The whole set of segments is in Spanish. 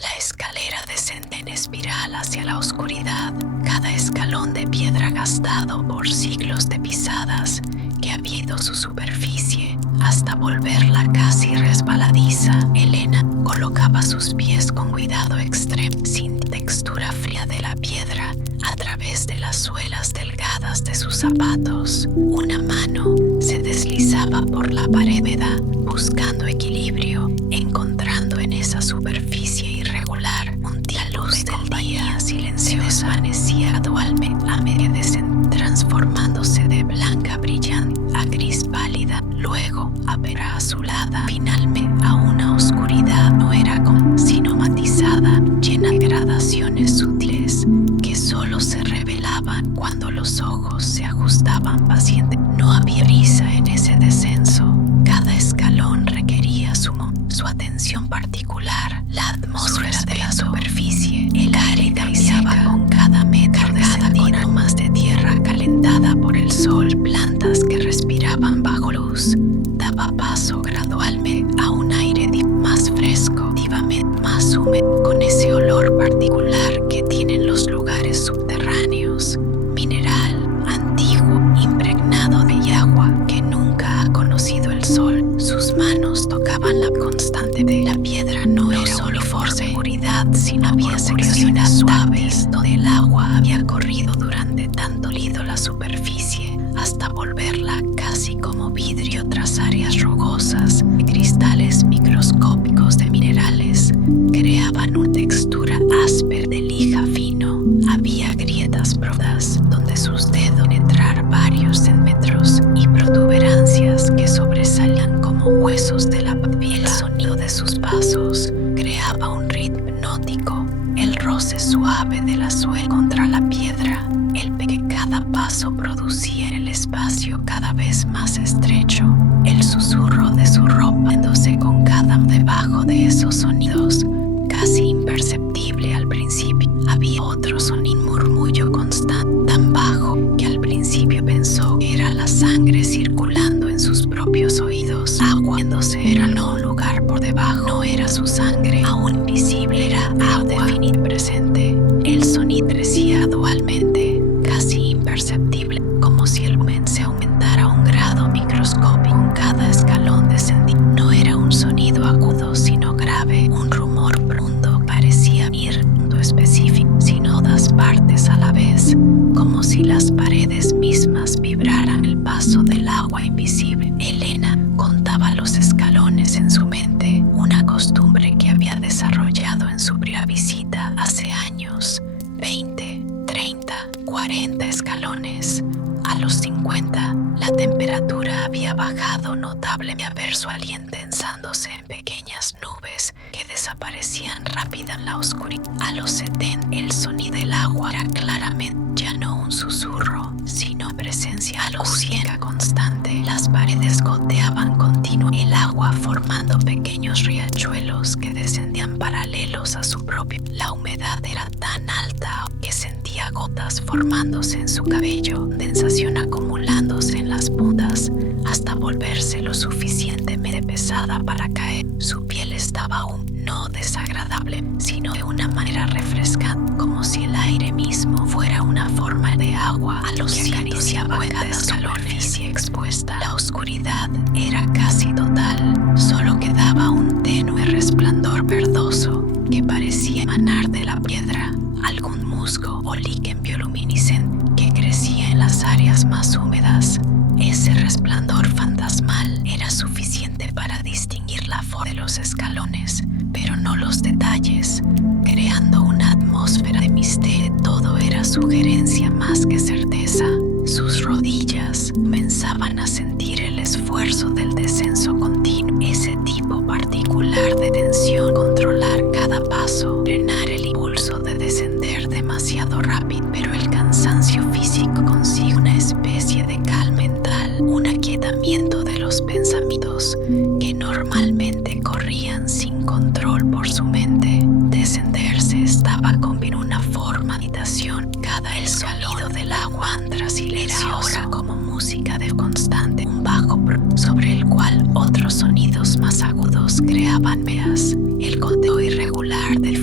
La escalera descende en espiral hacia la oscuridad, cada escalón de piedra gastado por siglos de pisadas que había ido su superficie hasta volverla casi resbaladiza. Elena colocaba sus pies con cuidado extremo, sin textura fría de la piedra, a través de las suelas delgadas de sus zapatos. Una mano se deslizaba por la pared húmeda, buscando equilibrio, encontrando en esa superficie irregular un luz del día silenciosa se desvanecía gradualmente a medida transformándose de blanca brillante a gris pálida, luego a pera azulada, finalmente a una oscuridad no era sino matizada, llena de gradaciones sutiles que solo se revelaban cuando los ojos se ajustaban pacientes. No había risa en ese descenso. Cada escalón requería su atención particular. La atmósfera de la superficie, el aire cambiaba con cada metro con aromas de tierra calentada por el sol, plantas que respiraban bajo luz. Daba paso gradualmente a un aire más fresco, más húmedo, con ese olor particular que tienen los lugares subterráneos, mineral, antiguo, impregnado de agua que nunca ha conocido el sol. Sus manos tocaban la constante de la piedra, no era solo por seguridad, sino había secciones suaves donde el agua había corrido durante tanto lido la superficie hasta volverla casi como vidrio tras áreas rugosas. Cristales microscópicos de minerales creaban una textura áspera de lija fino. Había grietas profundas donde sus dedos penetraron varios centímetros y protuberancias que sobresalían como huesos de la piel. El sonido de sus pasos creaba un ritmo hipnótico, el roce suave de la suela contra la piedra, el que cada paso producía en el espacio cada vez más estrecho, el susurro de su ropa yéndose con cada debajo de esos sonidos, casi imperceptible al principio. Había otro sonido, un murmullo constante, tan bajo que al principio pensó que era la sangre circulando en sus propios oídos, aguándose. Era no un lugar por debajo, no era su sangre, aún invisible, era agua definida presente. El sonido crecía gradualmente, casi imperceptible, como si el volumen se aumentara a un grado microscópico con cada escalón descendía. No era un sonido agudo, sino grave, un rumor profundo, parecía ir específico, sino todas partes a la vez, como si las paredes mismas vibraran el paso del agua invisible. Elena contaba los escalones en su mente, una costumbre que había desarrollado en su primera visita hace años. 20, 30, 40 escalones. A los 50, la temperatura había bajado notablemente a ver su aliento densándose en pequeñas nubes que desaparecían rápida en la oscuridad. A los 70, el sonido del agua era claramente ya no un susurro, sino presencia. A los 100, constante, las paredes goteaban continuamente el agua formando pequeños riachuelos que descendían paralelos a su propio. La humedad era tan alta que sentía gotas formándose en su cabello, sensación acumulándose en las puntas hasta volverse lo suficientemente pesada para caer. Su piel estaba aún no desagradable, sino de una manera refrescante, como si el aire mismo fuera una forma de agua a los que acariciaba cada superficie expuesta. La oscuridad era casi total, solo quedaba un tenue resplandor verdoso que parecía emanar de la piedra, algún musgo o líquen bioluminiscente que crecía en las áreas más húmedas. Ese resplandor fantasmal era suficiente para distinguir la forma de los escalones, pero no los detalles, creando una atmósfera de misterio. Todo era sugerencia más que certeza. Sus rodillas comenzaban a sentir el esfuerzo del descenso continuo, ese tipo particular de tensión, controlar cada paso, frenar el impulso de descender demasiado rápido, pero el cansancio físico consigue una especie de calma mental, un aquietamiento de los pensamientos que normalmente corrían sin control por su mente. Descenderse estaba convirtiendo una forma de meditación. Cada escalón del agua entra silencioso, ahora como música de constante, un bajo sobre el cual otros sonidos más agudos creaban veas, el goteo irregular del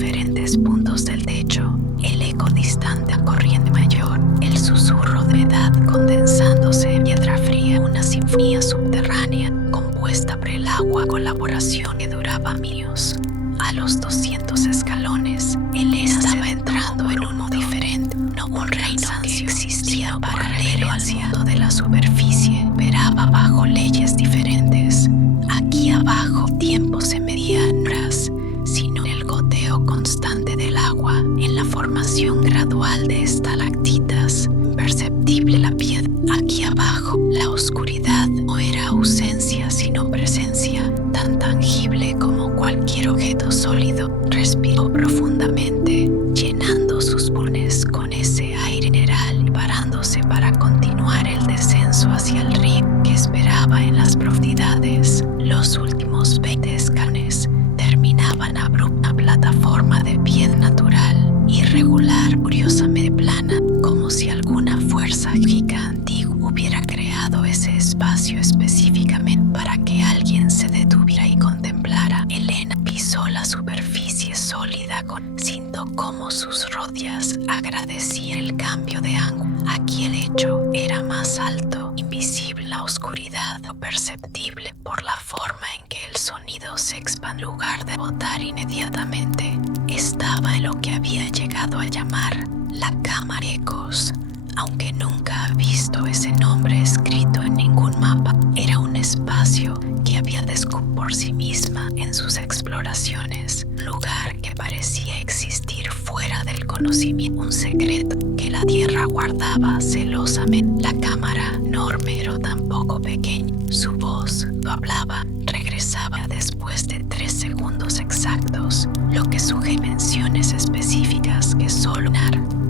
los 200 escalones. Elena estaba entrando en un mundo diferente, no un reino que existía paralelo al mundo de la superficie. Operaba bajo leyes diferentes. Aquí abajo el tiempo se medía en horas, sino en el goteo constante del agua, en la formación gradual de estalactitas. Imperceptible la piedra. Aquí abajo, la oscuridad no era ausencia, sino presencia, tan tangible como cualquier objeto sólido. Respiró profundamente, llenando sus pulmones con ese aire mineral, preparándose para continuar el descenso hacia el río que esperaba en las profundidades. Los últimos 20 escalones terminaban abrupta plataforma de piedra natural, irregular, curiosamente plana, como si alguna fuerza mágica antigua hubiera creado ese espacio específicamente para que alguien se detuviera y contemplara. Elena pisó la superficie sólida, sintió cómo sus rodillas agradecían el cambio de ángulo. Aquí el hecho era más alto, invisible en la oscuridad, no perceptible por la forma en que el sonido se expande. En lugar de botar inmediatamente, estaba en lo que había llegado a llamar la cámara ecos. Aunque nunca ha visto ese nombre escrito en ningún mapa, era un espacio que había descubierto por sí misma en sus exploraciones, un lugar que parecía existir fuera del conocimiento, un secreto que la Tierra guardaba celosamente. La cámara, enorme pero tampoco pequeña, su voz no hablaba, regresaba después de 3 segundos exactos, lo que sugiere menciones específicas que solo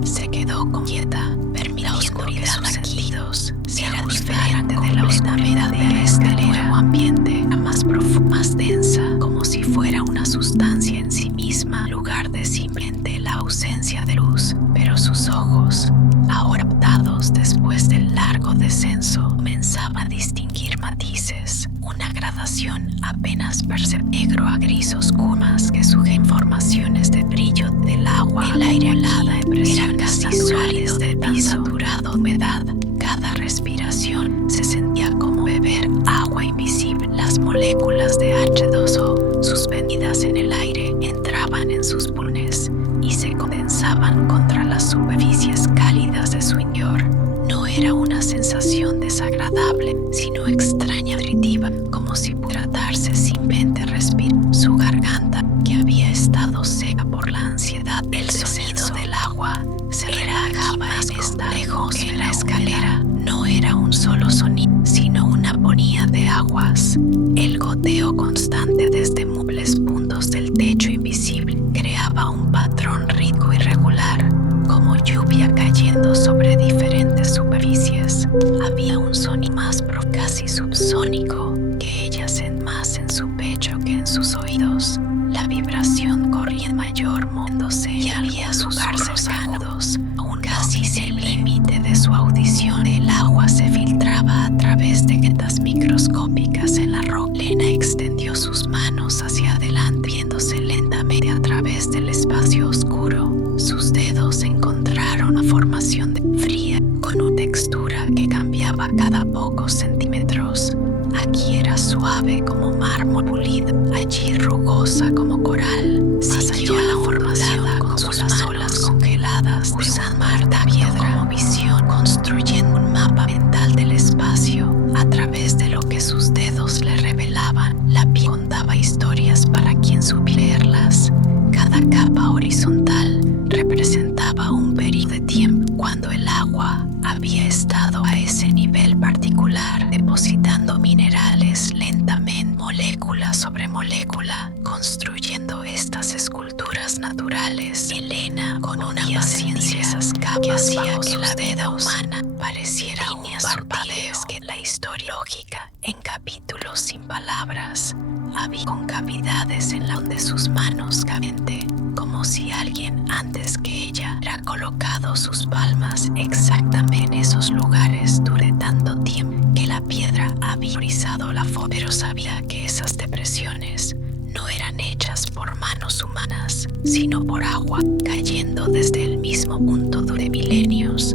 se quedó quieta, permitiendo que sus sentidos sean diferentes de la oscuridad de este nuevo ambiente, más profunda, más densa, como si fuera una sustancia en sí misma, en lugar de simplemente la ausencia de luz. Pero sus ojos, ahora dados después del largo descenso, comenzaban a distinguir matices, una gradación apenas perceptible, negro a gris oscuro, más que sugieren formaciones de brillo del agua. El aire helada en presiones casi sólidas de tan saturado de humedad. Cada respiración se sentía como beber agua invisible. Las moléculas de H2O suspendidas en el aire entraban en sus pulmones y se condensaban contra las superficies cálidas de su interior. No era una sensación desagradable, sino extraña, nutritiva, como si pudiera darse simplemente respirar. Su garganta, que había estado seca por la ansiedad, el sonido del agua se relajaba en esta lejos que la escalera. No era un solo sonido, sino una ponía de aguas. El goteo constante desde múltiples puntos del techo invisible creaba un patrón rico y regular, como lluvia cayendo sobre diferentes superficies. Había un sonido más casi subsónico, que ella sentía más en su pecho que en sus oídos. La vibración corría en mayor moviéndose y había susurros agudos, aún casi sin límite de su audición. El agua se filtraba a través de grietas microscópicas en la roca. Elena extendió sus manos hacia adelante, viéndose lentamente a través del espacio oscuro. Sus dedos encontraron una formación fría, con una textura que cambiaba cada pocos centímetros. Aquí era suave como mármol pulido, allí rugosa como coral. Siguió la formación con sus olas congeladas de un mar de piedra como visión, construyendo un mapa mental del espacio a través de lo que sus dedos le revelaban. La piel contaba historias para quien supiera leerlas. Cada capa horizontal representaba un periodo de tiempo cuando el agua había estado a ese nivel particular, depositando minerales lentamente, molécula sobre molécula, construyendo estas esculturas naturales. Elena, con una paciencia esas capas que hacía que la vida humana pareciera un parpadeo, que la historia lógica en capítulos sin palabras. Había concavidades en la donde sus manos caliente, como si alguien antes que ella hubiera colocado sus palmas exactamente en esos lugares durante tanto tiempo que la piedra había rizado la forma, pero sabía que esas depresiones no eran hechas por manos humanas, sino por agua cayendo desde el mismo punto de milenios.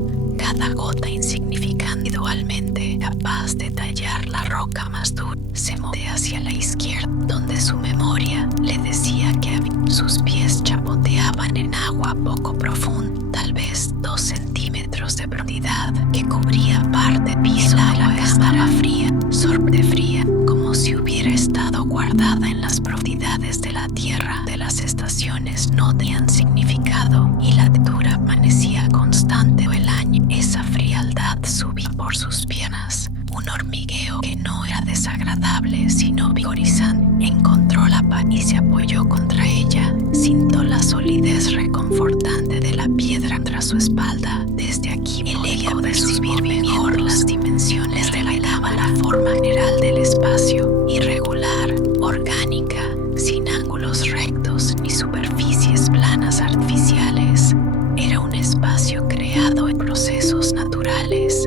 cada gota insignificante, individualmente capaz de tallar la roca más dura. Se movía hacia la izquierda, donde su memoria le decía que sus pies chapoteaban en agua poco profunda, tal vez 2 centímetros de profundidad, que cubría parte del piso. El agua estaba fría, sorprendente fría, como si hubiera estado guardada en las profundidades de la tierra. De las estaciones no tenían significado y la textura permanecía constante todo el año. Esa frialdad subía por sus piernas, un hormigueo que no era desagradable sino vigorizante. Encontró la paz y se apoyó contra ella. Sintió la solidez reconfortante de la piedra contra su espalda. Desde aquí el eco de sus mejor las dimensiones revelaban la forma general del espacio, irregular, orgánica, sin ángulos rectos ni superficies planas artificiales. Era un espacio creado en procesos naturales.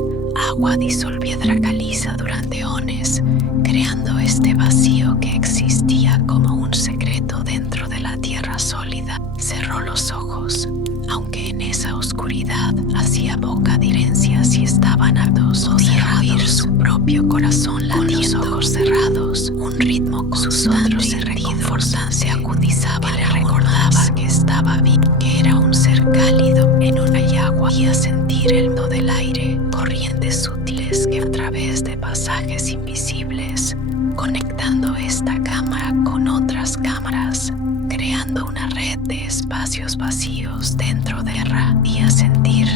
Agua disolvía piedra caliza durante eones, creando este vacío que existía como un secreto dentro de la tierra sólida. Cerró los ojos, aunque en esa oscuridad hacía poca diferencia si estaban abiertos o cerrados. Oír su propio corazón latiendo. Con los ojos cerrados, un ritmo constante y reconfortante se agudizaba. Le recordaba que estaba vivo, que era un ser cálido en una yagua. Podía sentir el do del aire, corrientes sutiles que a través de pasajes invisibles, conectando esta cámara con otras cámaras, creando una red de espacios vacíos dentro de tierra. Podía sentir,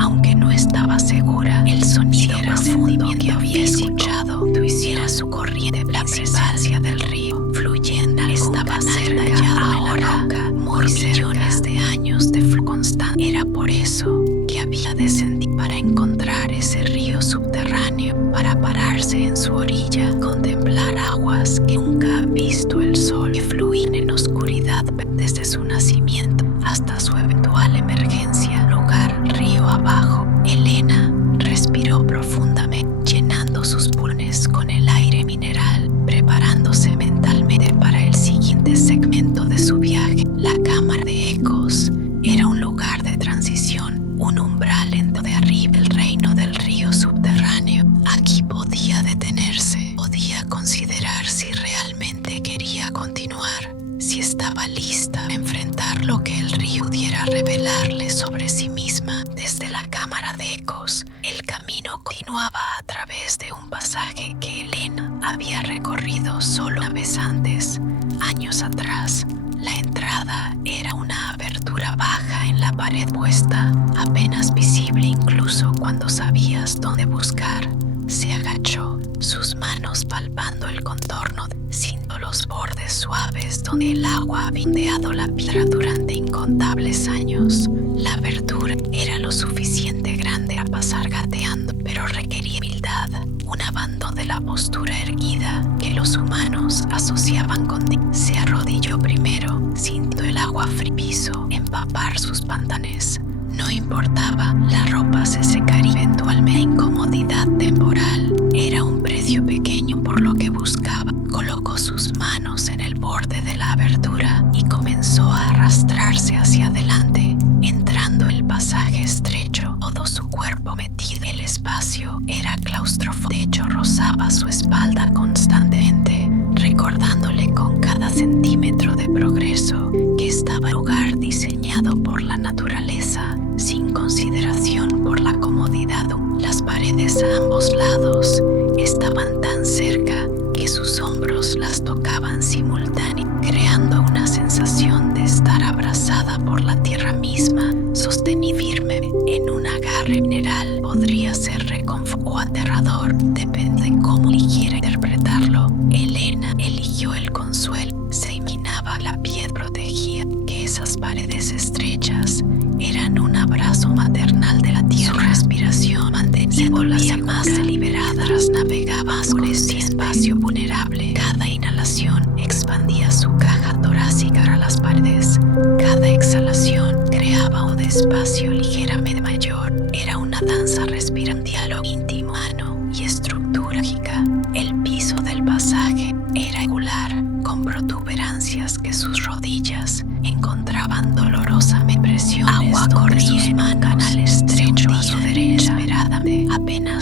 aunque no estaba segura, el sonido profundo que había escuchado. Era su corriente, la presencia del río fluyendo. Estaba cerca en la roca, muy millones de años de flujo constante. Era por eso que había descendido para encontrar ese río subterráneo, para pararse en su orilla, contemplar aguas que nunca han visto el sol, que fluían en oscuridad desde su nacimiento hasta su eventual emergencia. Lugar río abajo, Elena respiró profundamente, llenando sus pulmones con el aire mineral, preparándose mentalmente para el siguiente segmento de su viaje. La cámara de ecos era un lugar de transición, un umbral dentro de arriba el reino del río subterráneo. Aquí podía detenerse, podía considerar si realmente quería continuar, si estaba lista a enfrentar lo que el río pudiera revelarle sobre sí misma. Desde la cámara de ecos, el camino continuaba a través de un pasaje que Elena había recorrido solo una vez antes, años atrás. La entrada era una abertura baja en la pared puesta, apenas visible incluso cuando sabías dónde buscar. Se agachó, sus manos palpando el contorno, sintiendo los bordes suaves donde el agua había ondeado la piedra durante incontables años. La abertura era lo suficiente grande para pasar gateando, pero requería humildad, un abandono de la postura erguida que los humanos asociaban con Dios. Se arrodilló primero, sintiendo el agua fría piso empapar sus pantalones. No importaba, la ropa se secaría eventualmente. Incomodidad temporal era un precio pequeño por lo que buscaba. Colocó sus manos en el borde de la abertura y comenzó a arrastrarse hacia adelante, entrando en el pasaje estrecho. Todo su cuerpo metido en el espacio era claustrofóbico. De hecho, rozaba su espalda constantemente, recordándole con cada centímetro de progreso que estaba en un lugar diseñado por la naturaleza, sin consideración por la comodidad. Las paredes a ambos lados estaban tan cerca que sus hombros las tocaban simultáneamente, creando una sensación de estar abrazada por la tierra misma, sostenida firme en un agarre mineral. Podría ser reconfortante o aterrador, depende de cómo eligiera interpretarlo. Elena eligió el consuelo. Se imaginaba la piel protegida, que esas paredes estrechas eran un abrazo maternal de la tierra. Su respiración manteniéndolas más deliberadas, navegaba por ese espacio vulnerable. Cada inhalación expandía su caja torácica a las paredes. Cada exhalación creaba un espacio ligeramente mayor. Era una danza respirante, diálogo íntimo, humano y estructúrica. El piso del pasaje era regular, con protuberancias que sus rodillas encontraban dolorosamente. Presiones agua corría en un canal estrecho a su derecha,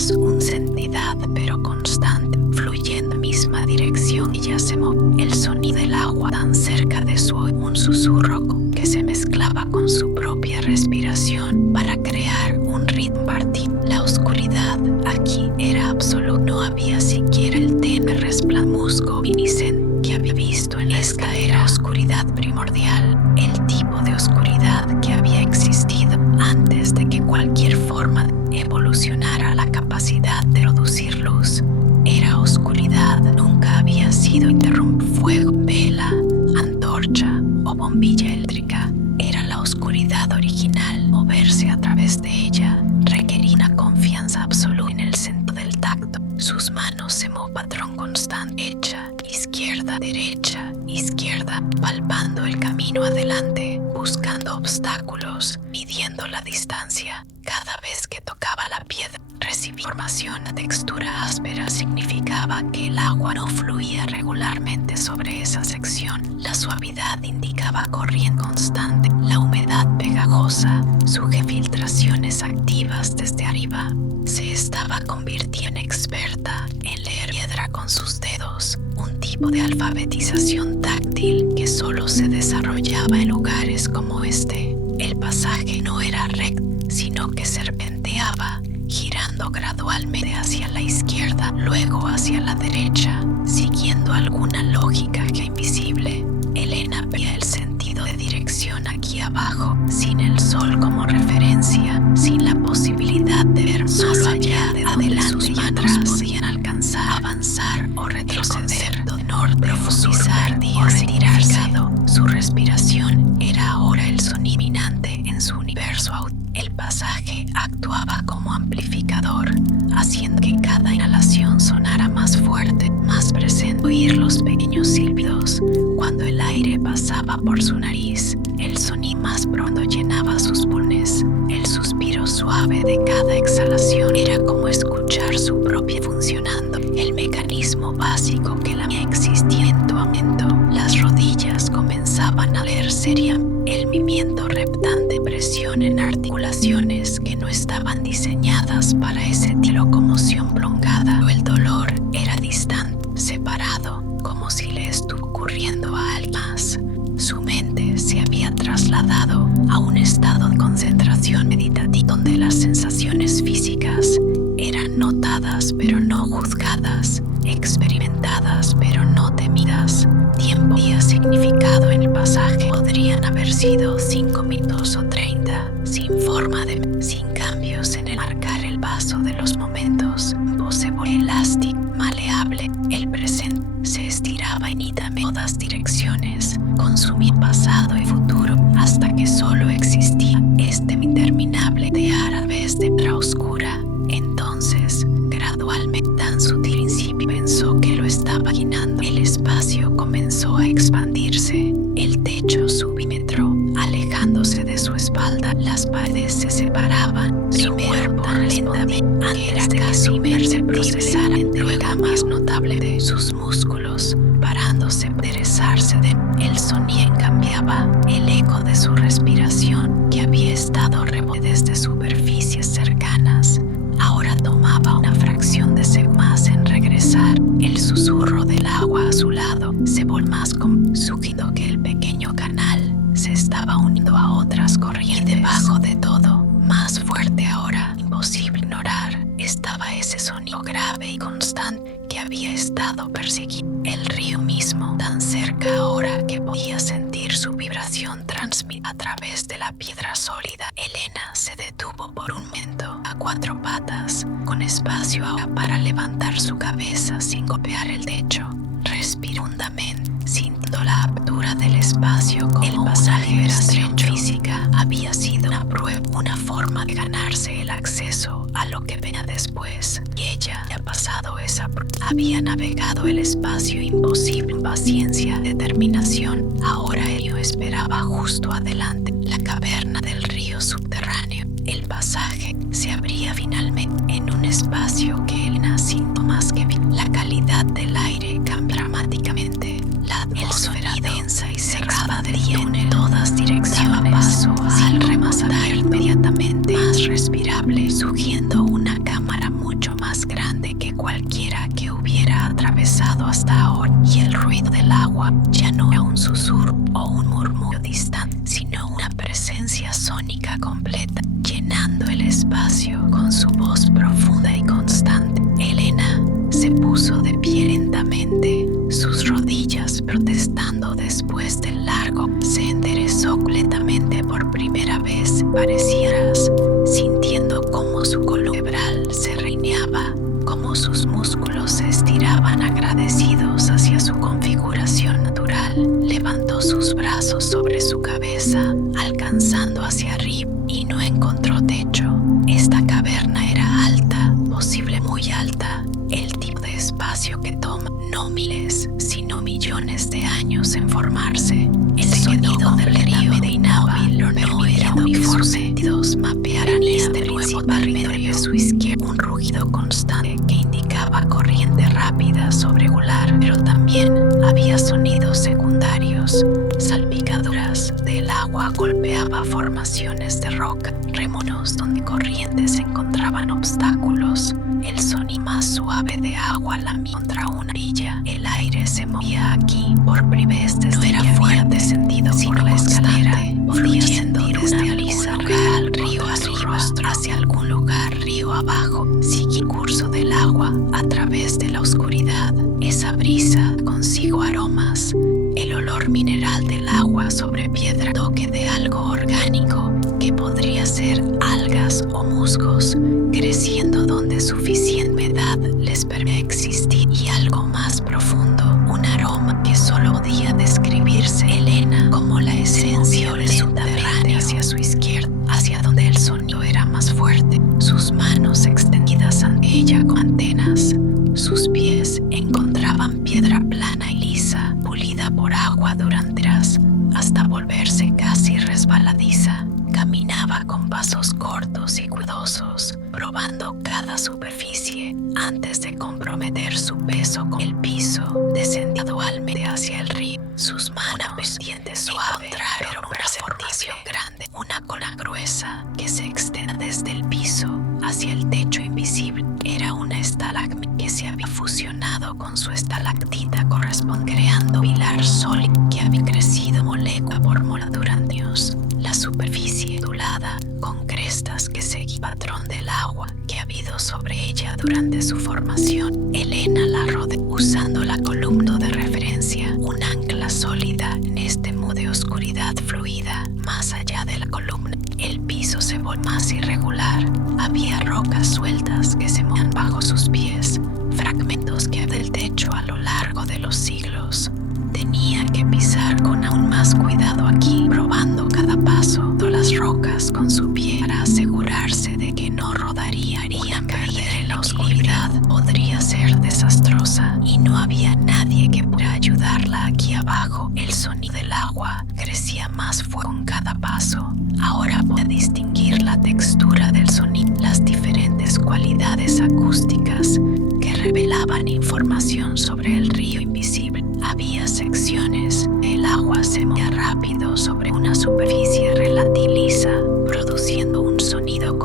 apenas una entidad pero constante, fluyendo en la misma dirección. Ella se movió. El sonido del agua tan cerca de su oído, un susurro que se mezclaba con su propia respiración para crear un ritmo partido. La oscuridad aquí era absoluta. No había siquiera el tenue resplandor luminiscente que había visto en esta era oscuridad primordial, el tipo de oscuridad que había existido antes de que cualquier forma evolucionara la capacidad de producir luz. Era oscuridad, nunca había sido interrumpido. Fuego, vela, antorcha o bombilla eléctrica. Era la oscuridad original. Moverse a través de ella requería una confianza absoluta en el sentido del tacto. Sus manos se movían patrón constante, derecha, izquierda, derecha, izquierda, palpando el camino adelante, buscando obstáculos, midiendo la distancia. Cada vez que tocaba la piedra, recibía información. La textura áspera significaba que el agua no fluía regularmente sobre esa sección. La suavidad indicaba corriente constante. La humedad pegajosa sugería filtraciones activas desde arriba. Se estaba convirtiendo en experta en leer piedra con sus dedos, un tipo de alfabetización táctil que solo se desarrollaba en lugares como este. El pasaje no era recto, sino que serpenteaba, girando gradualmente hacia la izquierda, luego hacia la derecha, siguiendo alguna lógica que invisible. Elena veía el sentido de dirección aquí abajo, sin el sol como referencia, sin la posibilidad de ver más allá de adelante sus manos podían alcanzar, avanzar o retroceder, de norte, profundizar o retirarse. Su respiración era ahora el sonido dominante en su universo. El pasaje actuaba como amplificador, haciendo que cada inhalación sonara más fuerte, más presente. Oír los pequeños silbidos cuando el aire pasaba por su nariz. El sonido más profundo llenaba sus pulmones. El suspiro suave de cada exhalación era como escuchar su propia funcionando. El mecanismo básico que la mía existía en tu momento. Las rodillas comenzaban a leer seriamente. El movimiento reptante, presión en articulaciones que no estaban diseñadas para ese tipo de locomoción prolongada. El dolor era distante, separado, como si le estuviera ocurriendo a alguien más. Su mente se había trasladado a un estado de concentración meditativa donde las sensaciones físicas eran notadas pero no juzgadas, experimentadas pero no temidas. Tiempo había significado en el pasaje. Podrían haber sido 5 minutos o 30, sin forma sin cambios en el marcar el paso de los momentos. Posee elástico, maleable. El presente se estiraba infinitamente en todas direcciones, consumía pasado y futuro hasta que solo existía este interminable de a través de la oscura. Entonces, gradualmente, tan sutil principio pensó que lo estaba guiando. El espacio comenzó a expandirse. El techo subímetro, alejándose de su espalda. Las paredes se separaban. Su cuerpo lentamente, antes de que su mente procesara, luego más notable de sus músculos, parándose, enderezarse de el sonido cambiaba. El eco de su respiración, que había estado rebote desde superficies cercanas, ahora tomaba una fracción de segundo más en regresar. El susurro del agua a su lado se volvió más sugiriendo que el pequeño canal se estaba uniendo a otras corrientes. Y debajo de todo, más fuerte ahora, imposible ignorar, estaba ese sonido grave y constante que había estado persiguiendo. El río mismo, tan cerca ahora que podía sentir su vibración transmitida a través de la piedra sólida. Elena se detuvo por un momento a 4 patas, con espacio ahora para levantar su cabeza sin golpear el techo. Respiró hondamente, sintiendo la apertura del espacio como el pasaje estrecho. Física había sido una prueba, una forma de ganarse el acceso a lo que venía después. Y ella, ya pasado esa prueba, había navegado el espacio imposible en paciencia, determinación. Ahora ello esperaba justo adelante, la caverna del río subterráneo. El pasaje se abría finalmente en un espacio que Elena sintió más que la calidad del aire cambió dramáticamente. La atmósfera densa y cerrada en todas direcciones daba paso al rematar inmediatamente más respirable, surgiendo una cámara mucho más grande que cualquiera que hubiera atravesado hasta ahora, y el ruido del agua ya no era un susurro o un murmullo distante, sino una presencia sónica completa, llenando el espacio con su voz profunda y constante. Elena se puso de pie lentamente, sus rodillas protestando después del largo. Se enderezó completamente por primera vez, parecieras, sintiendo cómo su columna vertebral se reineaba, cómo sus músculos se estiraban agradecidos hacia su configuración natural. Levantó sus brazos sobre su cabeza, alcanzando hacia arriba, y no encontró techo. Esta caverna era alta, posible muy alta, el tipo de espacio que toma no miles, sino millones de años en formarse. El sonido del río de inmóvil no era uniforme. Sus sentidos mapearan este nuevo territorio de su izquierda, un rugido constante que indicaba corriente rápida sobre regular, pero también había sonidos secundarios. Salpicaduras del agua golpeaba formaciones de roca, remonos donde corrientes encontraban obstáculos. El sonido más suave de agua lamía contra una orilla. El aire se movía aquí por primera vez desde no era fuerte, descendido por la escalera. Podía sentir desde algún lugar al río a su rostro, hacia algún lugar río abajo. Sigue el curso del agua a través de la oscuridad. Esa brisa consigo aromas, el olor mineral del agua sobre piedra, toque de algo orgánico que podría ser algas o musgos, creciendo donde suficiente humedad les permite existir, y algo más profundo, un aroma que solo podía describirse Elena como la esencia del subterráneo hacia su izquierda, hacia donde el sonido era más fuerte, sus manos extendidas ante ella con antenas. Sus pies encontraban piedra plana y lisa, pulida por agua durante horas, hasta volverse casi resbaladiza. Caminaba con pasos cortos y cuidadosos, probando cada superficie antes de comprometer su peso con el piso. Descendía gradualmente hacia el río. Sus manos, pendiente suave, pero una formación grande, una cola gruesa que se extendía desde el piso hacia el techo invisible. Era una estalagmita que se había fusionado con su estalactita correspondiente, creando un pilar sólido que había crecido molécula por molécula durante años. La superficie ondulada, con crestas que seguían el patrón del agua que había habido sobre ella durante su formación. Elena la rodeó usando la columna de referencia, un ancla sólida en este mundo de oscuridad fluida. Más allá de la columna, el piso se volvió más irregular. Había rocas sueltas que se movían bajo sus pies, fragmentos que había del techo a lo largo de los siglos. Tenía que pisar con aún más cuidado aquí, probando cada paso de las rocas con su pie para asegurarse de que no rodaría. Haría caer en la oscuridad podría ser desastrosa, y no había nadie que pudiera ayudarla aquí abajo. El sonido del agua crecía más fuerte con cada paso. Ahora podía distinguir la textura del sonido, las diferentes cualidades acústicas que revelaban información sobre el río invisible. Había secciones, el agua se movía rápido sobre una superficie relativamente lisa, produciendo un sonido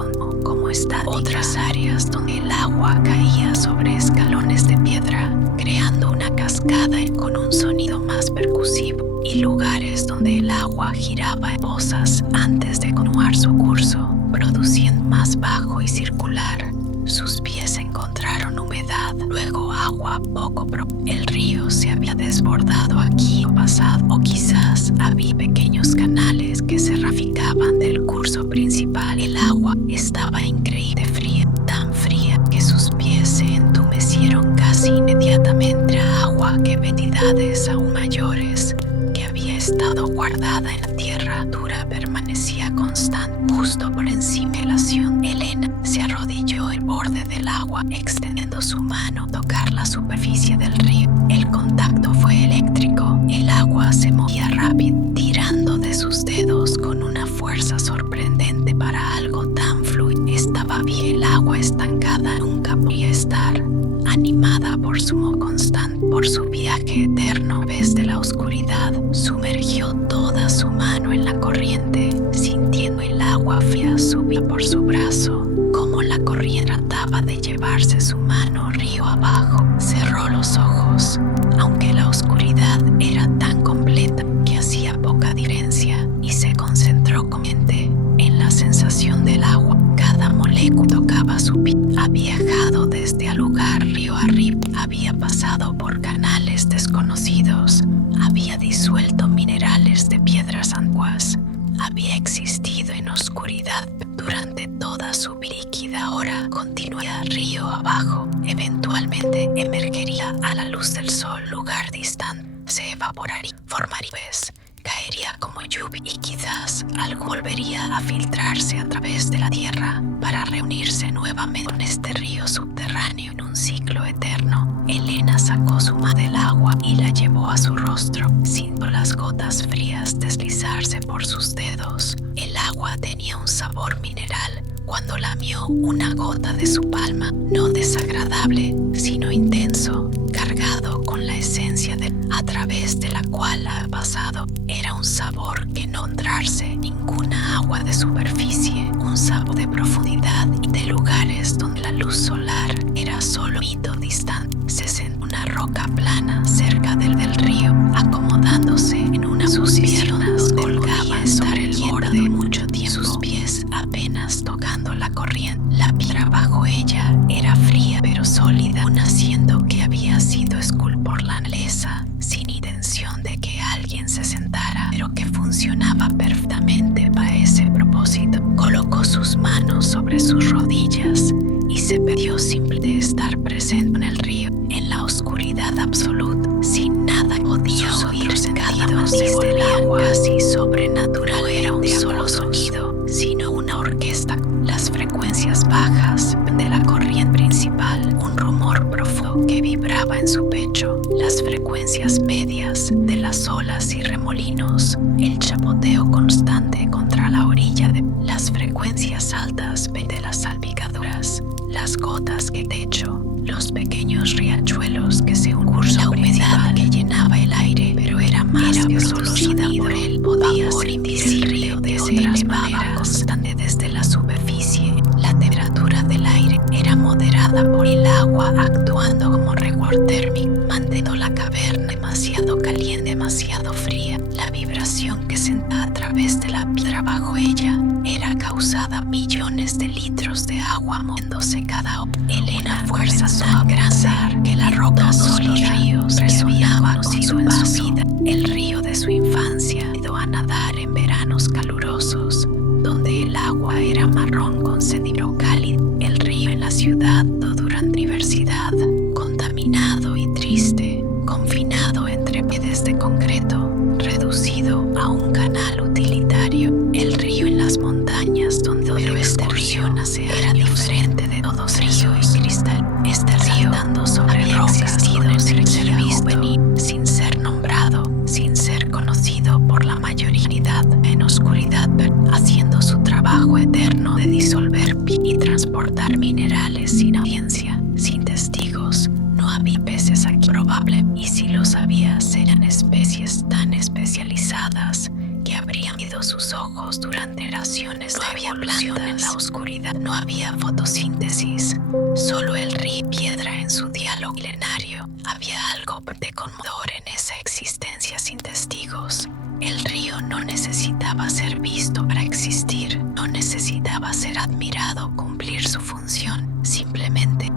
como estática. Otras áreas donde el agua caía sobre escalones de piedra, creando una cascada con un sonido más percusivo, y lugares donde el agua giraba en pozas antes de continuar su curso, produciendo más bajo y circular. Sus pies encontraron humedad, luego agua poco profunda. El río se había desbordado aquí o pasado, o quizás había pequeños canales que se ramificaban del curso principal. El agua estaba increíblemente fría, tan fría que sus pies se entumecieron casi inmediatamente a agua que entidades aún mayores que había estado guardada en la tierra dura permanecía constante. Justo por encima de la acción, Elena se arrodilló al borde del agua, extendiendo su mano a tocar la superficie del río. El contacto fue eléctrico. El agua se movía rápido, tirando de sus dedos con una fuerza sorprendente para algo tan fluido. Estaba bien. El agua estancada nunca podía estar. Animada por su modo constante, por su viaje eterno desde la oscuridad, sumergió toda su mano en la corriente, sintiendo el agua fría subir por su brazo, como como la corriente trataba de llevarse su mano río abajo. Cerró los ojos, aunque la oscuridad era tan completa que hacía poca diferencia, y se concentró con mente en la sensación del agua. Cada molécula tocaba su piel. Había viajado desde el lugar río arriba, había pasado por canales desconocidos, había disuelto minerales de piedras antiguas, había existido en oscuridad durante toda su vida. Ahora continuaría río abajo, eventualmente emergería a la luz del sol, lugar distante, se evaporaría, formaría nubes, caería como lluvia y quizás algo volvería a filtrarse a través de la tierra para reunirse nuevamente con este río subterráneo en un ciclo eterno. Elena sacó su mano del agua y la llevó a su rostro, sintió las gotas frías deslizarse por sus dedos. El agua tenía un sabor mineral. Cuando lamió una gota de su palma, no desagradable, sino intenso, cargado con la esencia a través de la cual ha pasado. Era un sabor que no encontrarse ninguna agua de superficie, un sabor de profundidad y de lugares donde la luz solar era solo mito distante. Se sentó una roca plana cerca del río, acomodándose en una de sus piernas, colgaba sobre el borde mucho tiempo, sus pies apenas tocando la corriente. La piedra bajo ella era fría pero sólida, aun haciendo que había sido esculpida por la naturaleza, sin intención de que alguien se sentara, pero que funcionaba perfectamente para ese propósito. Colocó sus manos sobre sus rodillas y se perdió simplemente estar presente en el río, en la oscuridad absoluta, sin nada podía oír. Cada matiz del agua casi sobrenatural. No era un solo sonido, sino una orquesta. Las frecuencias bajas de la corriente principal, un rumor profundo que vibraba en su pecho, las frecuencias medias de las olas y remolinos, el chapoteo constante contra la orilla de las frecuencias altas de las salpicaduras, las gotas que techo, los pequeños riachuelos que se cursan, la humedad que llenaba el aire, pero era más que solo sonido. Él podía sentir el río de otras maneras, constante desde la superficie. La temperatura del aire era moderada por el agua actuando como regulador térmico, manteniendo la caverna demasiado caliente, demasiado fría. La vibración que sentía a través de la piedra bajo ella era causada millones de litros de agua moviéndose cada hora. Elena fuerza tan grande que la roca sobre los ríos resonaba con su vida. El río de su infancia ido a nadar en veranos calurosos, donde el agua era marrón con sedimento cálido. El río en la ciudad durante la universidad, contaminado y triste, confinado entre paredes de concreto, reducido a un canal utilitario. El río en las montañas donde este río era diferente de todos ríos y cristal. Este río andando sobre rocas sin ser visto, sin ser nombrado, sin ser conocido por la mayoría, en oscuridad, haciendo su trabajo eterno de disolver y transportar minerales sin audiencia, sin testigos. No había peces aquí, probable, y si los había, eran especies tan especializadas que habrían ido sus ojos durante generaciones. No había plantas en la oscuridad, no había fotosíntesis, solo el río y piedra en su diálogo milenario. Había algo de conmovedor en esa existencia sin testigos. El río no necesitaba ser visto para existir, no necesitaba ser admirado o cumplir su función. Simplemente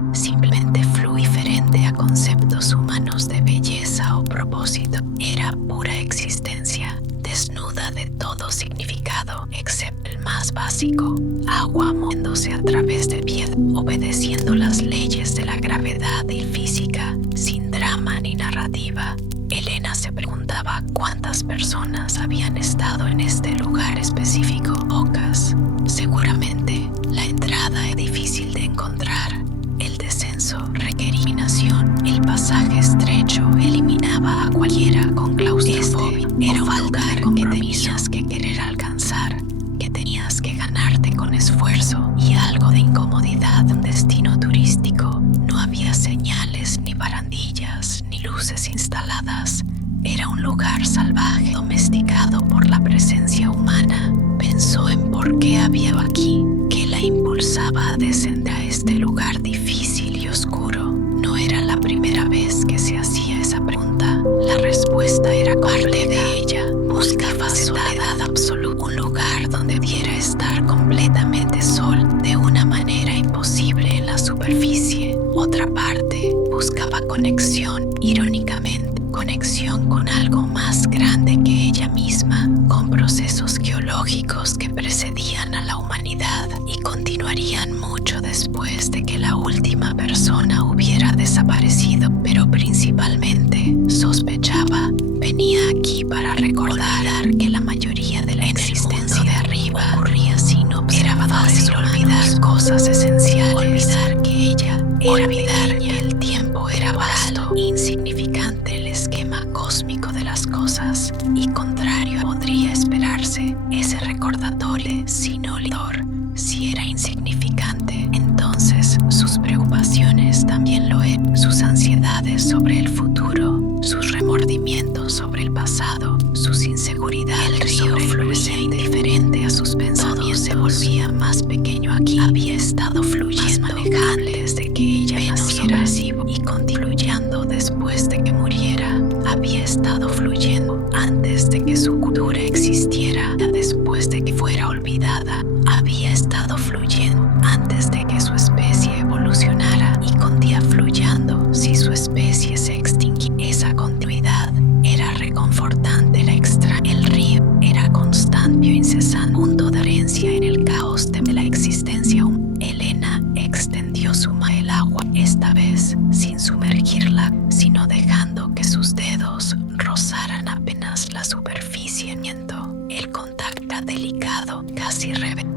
fluía diferente a conceptos humanos de belleza o propósito. Era pura existencia, desnuda de todo significado, excepto el más básico: agua moviéndose a través de piedra, obedeciendo las leyes de la gravedad y física, sin drama ni narrativa. Elena se preguntaba cuántas personas habían estado en este lugar específico. Pocas. Seguramente la entrada es difícil de encontrar. El descenso requería iluminación. El pasaje estrecho eliminaba a cualquiera con claustrofobia. Era un lugar que tenías que querer alcanzar, que tenías que ganarte con esfuerzo y algo de incomodidad. Un destino turístico. No había señales, ni barandillas, ni luces instaladas. Era un lugar salvaje, domesticado por la presencia humana. Pensó en por qué había aquí, que la impulsó impulsaba a descender a este lugar difícil y oscuro. No era la primera vez que se hacía esa pregunta. La respuesta era parte de ella. Buscaba soledad absoluta, un lugar donde pudiera estar completamente sol de una manera imposible en la superficie. Otra parte buscaba conexión, irónicamente, conexión con algo más grande que ella misma, con procesos geológicos que precedían a la humanidad y continuarían mucho después de que la última persona hubiera desaparecido, pero principalmente, sospechaba, venía aquí para recordar que la mayoría de la existencia de arriba ocurría sin observadores. Era fácil olvidar cosas esenciales, olvidar que ella era pequeña, que el tiempo era vasto, insignificante el esquema cósmico de las cosas, y contrario podría esperarse, ese recordatorio sin olvidar. Si era insignificante, entonces sus preocupaciones también lo eran, sus ansiedades sobre el futuro, sus remordimientos sobre el pasado, sus inseguridades. El río fluía indiferente a sus pensamientos. Todo se volvía más pequeño aquí. Había estado fluyendo antes de que ella naciera y continuando después de que muriera. Había estado fluyendo antes de que su cultura existiera, después de que fuera olvidada. Había estado fluyendo antes de que su especie evolucionara y continúa fluyendo si su especie se extinguía. Esa continuidad era reconfortante, la extraña. El río era constante e incesante, punto de herencia en el caos de la existencia. Elena extendió su mano al agua, esta vez sin sumergirla, sino dejando que sus dedos rozaran apenas la superficie. El contacto era delicado, casi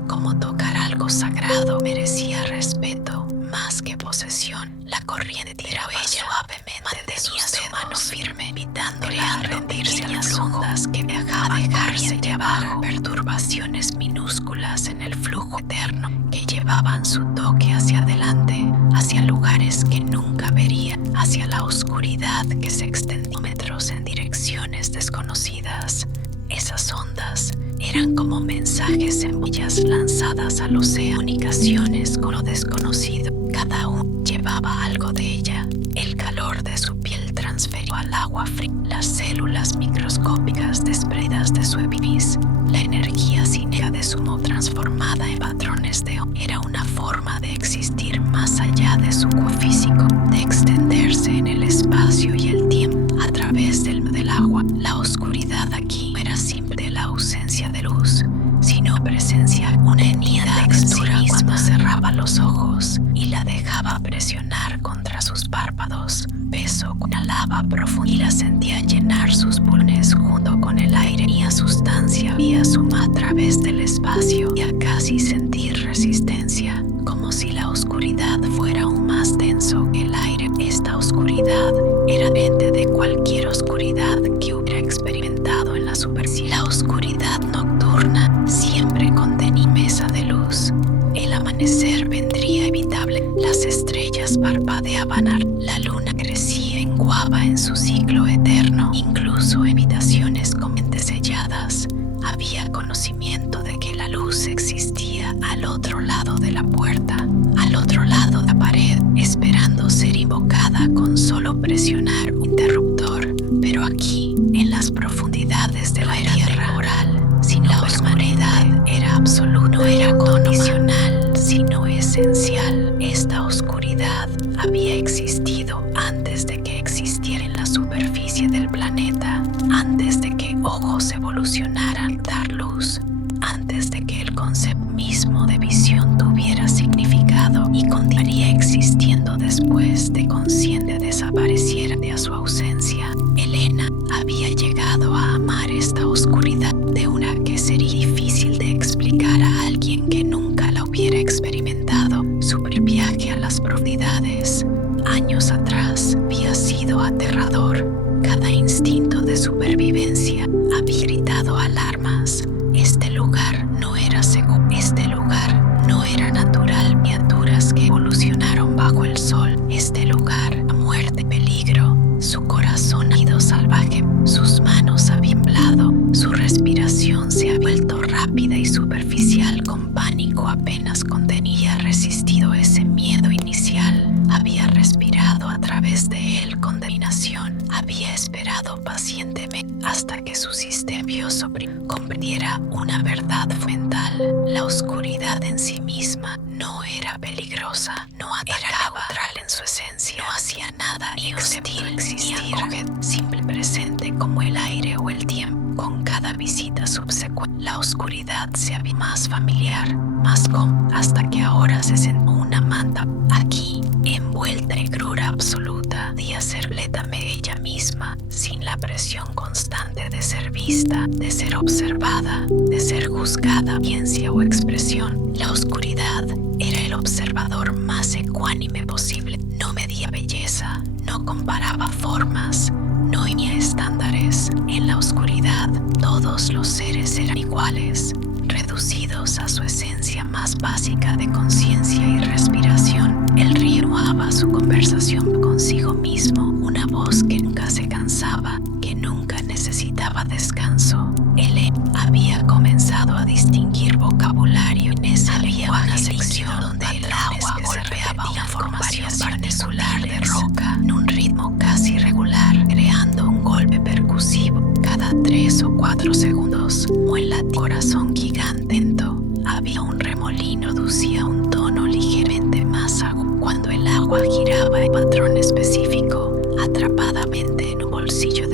como tocar algo sagrado. Merecía respeto más que posesión. La corriente tiraba suavemente de sus dedos, firme, invitándole a rendirse a las ondas que viajaban, dejarse llevar, perturbaciones minúsculas en el flujo eterno que llevaban su toque hacia adelante, hacia lugares que nunca vería, hacia la oscuridad que se extendía metros en direcciones desconocidas. Esas ondas eran como mensajes en huellas lanzadas al océano, comunicaciones con lo desconocido. Cada uno llevaba algo de ella. El calor de su piel transferido al agua fría, las células microscópicas desprendidas de su epidermis, la energía cinética de su modo transformada en patrones de onda. Era una forma de existir más allá de su cuerpo físico, de extenderse en el espacio y el tiempo a través del agua. La oscuridad aquí no era simple la ausencia de luz, sino presencia, una tenía textura cuando cerraba los ojos y la dejaba presionar contra sus párpados. Peso con una lava profunda y la sentía llenar sus pulmones junto con el aire. Y a sustancia había sumado a través del espacio y a casi sentir resistencia, como si la oscuridad fuera aún más denso que el aire. Esta oscuridad era diferente de cualquier oscuridad que hubiera experimentado en la superficie. La oscuridad nocturna siempre contenía mesa de luz. El amanecer vendría evitable. Las estrellas parpadeaban. La luna crecía en guava en su ciclo eterno. Incluso en habitaciones con mentes selladas había conocimiento de que la luz existía al otro lado de la puerta, al otro lado de la pared, esperando ser invocada con solo presionar un interruptor. Pero aquí, en las profundidades de la tierra moral, sin la oscuridad era absoluta, no era condicional, sino esencial. Esta oscuridad había existido antes de que existiera en la superficie del planeta, antes de que ojos evolucionaran a dar luz, antes de que el concepto mismo de visión tuviera significado, y continuaría existiendo después de consciente desapareciera de su ausencia. Elena había llegado a amar esta oscuridad de una que sería difícil de explicar a alguien que nunca la hubiera experimentado. Su viaje a las profundidades años atrás había sido aterrador. Cada instinto de supervivencia había gritado alarmas. Este lugar no era seguro. Este lugar no era natural. Criaturas que evolucionaron bajo el sol. Este lugar, muerte, peligro. Su corazón ha ido salvaje. Sus manos habían temblado. Su respiración se ha vuelto rápida y superficial. oficial con pánico apenas contenía resistido ese miedo inicial. Había respirado a través de él con determinación. Había esperado pacientemente hasta que su sistema nervioso comprendiera una verdad fundamental. La oscuridad en sí misma no era peligrosa, no atacaba, era neutral en su esencia, no hacía nada excepto existir, simple presente como el aire o el tiempo. Con cada visita subsecuente, la oscuridad se había más familiar, más cómoda, hasta que ahora se sentó una manta aquí, envuelta en negrura absoluta. Podía ser completamente ella misma, sin la presión constante de ser vista, de ser observada, de ser juzgada, ciencia o expresión. La oscuridad era el observador más ecuánime posible. No medía belleza, no comparaba formas, no imponía estándares. En la oscuridad, todos los seres eran iguales, reducidos a su esencia más básica de conciencia y respiración. El río continuaba su conversación consigo mismo, una voz que nunca se cansaba, que nunca necesitaba descanso. Él había comenzado a distinguir vocabulario. En esa había una sección donde el agua golpeaba una formación particular de roca en un ritmo casi regular, creando un golpe percusivo cada 3 o 4 segundos. O en la corazón gigante lento, había un remolino, producía un tono ligeramente más agudo. Cuando el agua giraba en patrón específico, atrapadamente en un bolsillo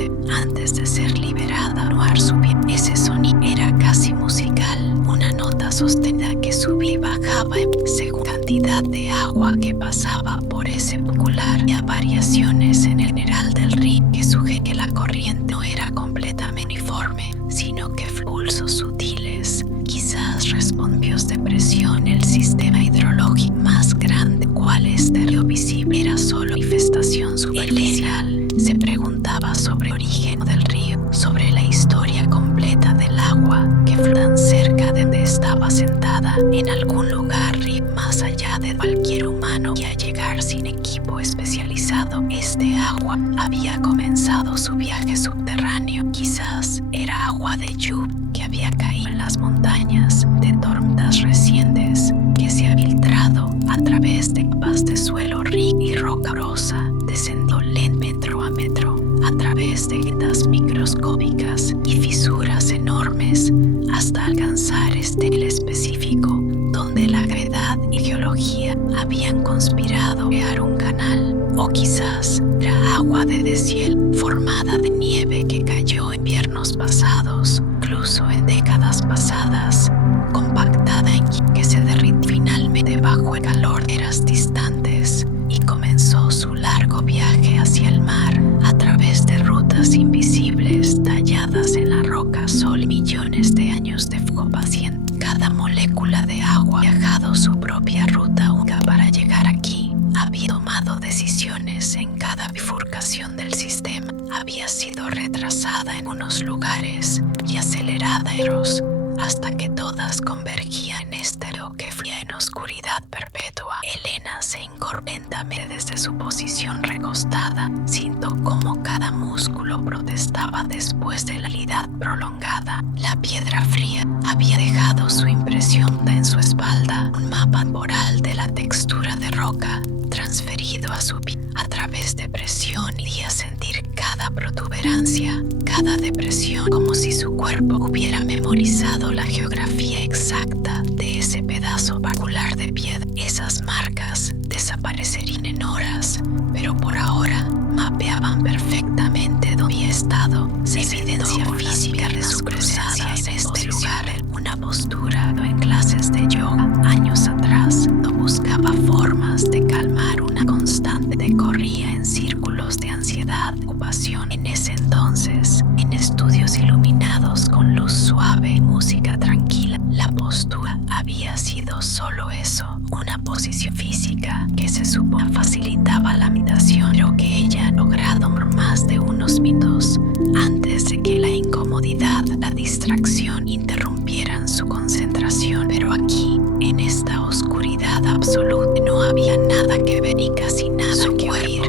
antes de ser liberada, su pie. Ese sonido era casi musical, una nota sostenida que subía y bajaba según la cantidad de agua que pasaba por ese popular. Había variaciones en el general del río que sugerían que la corriente no era completamente uniforme, sino que pulsos sutiles, quizás respondios de presión. El sistema hidrológico más grande, cual río visible, era solo manifestación superficial. Se preguntaba sobre el origen del río, sobre la historia completa del agua que flotan cerca de donde estaba sentada, en algún lugar más allá de cualquier humano y a llegar sin equipo especializado. Este agua había comenzado su viaje subterráneo. Quizás era agua de lluvia que había caído en las montañas, de tormentas recientes, que se ha filtrado a través de capas de suelo rico y roca rosa, descendiendo lentamente metro a metro, a través de grietas microscópicas y fisuras enormes, hasta alcanzar el específico, donde la gravedad y geología habían conspirado a crear un canal. O quizás era agua de deshielo formada de nieve que cayó en inviernos pasados, incluso en décadas pasadas, compactada en que se derritió finalmente bajo el calor de eras distantes y comenzó su largo viaje hacia el mar a través de rutas invisibles talladas en la roca. Sol millones de años de fuego paciente. Cada molécula de agua ha viajado su propia ruta única para llegar aquí. Había tomado decisiones en cada bifurcación del sistema. Había sido retrasada en unos lugares y acelerada en otros, hasta que todas convergían en este río que fluía en oscuridad perpetua. Elena se incorporó lentamente desde su posición recostada. Sintió cómo cada músculo protestaba después de la realidad prolongada. La piedra fría había dejado su impresión en su espalda, un mapa temporal de la textura de roca transferido a su piel a través de presión, y podía sentir cada protuberancia, cada depresión, como si su cuerpo hubiera memorizado la geografía exacta de ese pedazo particular de piedra. Esas marcas desaparecerían en horas, pero por ahora mapeaban perfectamente dónde había estado. Evidencia física de su presencia en este lugar, una postura en clases de yoga años atrás. No buscaba formas de calmar una constante que corría en círculos de ansiedad, ocupación. En ese entonces, en estudios iluminados con luz suave y música tranquila, la postura había sido solo eso, una posición física que se supone facilitaba la meditación, pero que ella ha logrado por más de unos minutos antes de que la incomodidad, la distracción interrumpieran su concentración. Pero aquí, en esta oscuridad absoluta, no había nada que ver y casi nada que oír.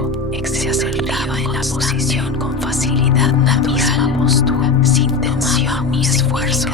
Se aceleraba en la posición con facilidad natural, postura, sin tensión ni esfuerzo.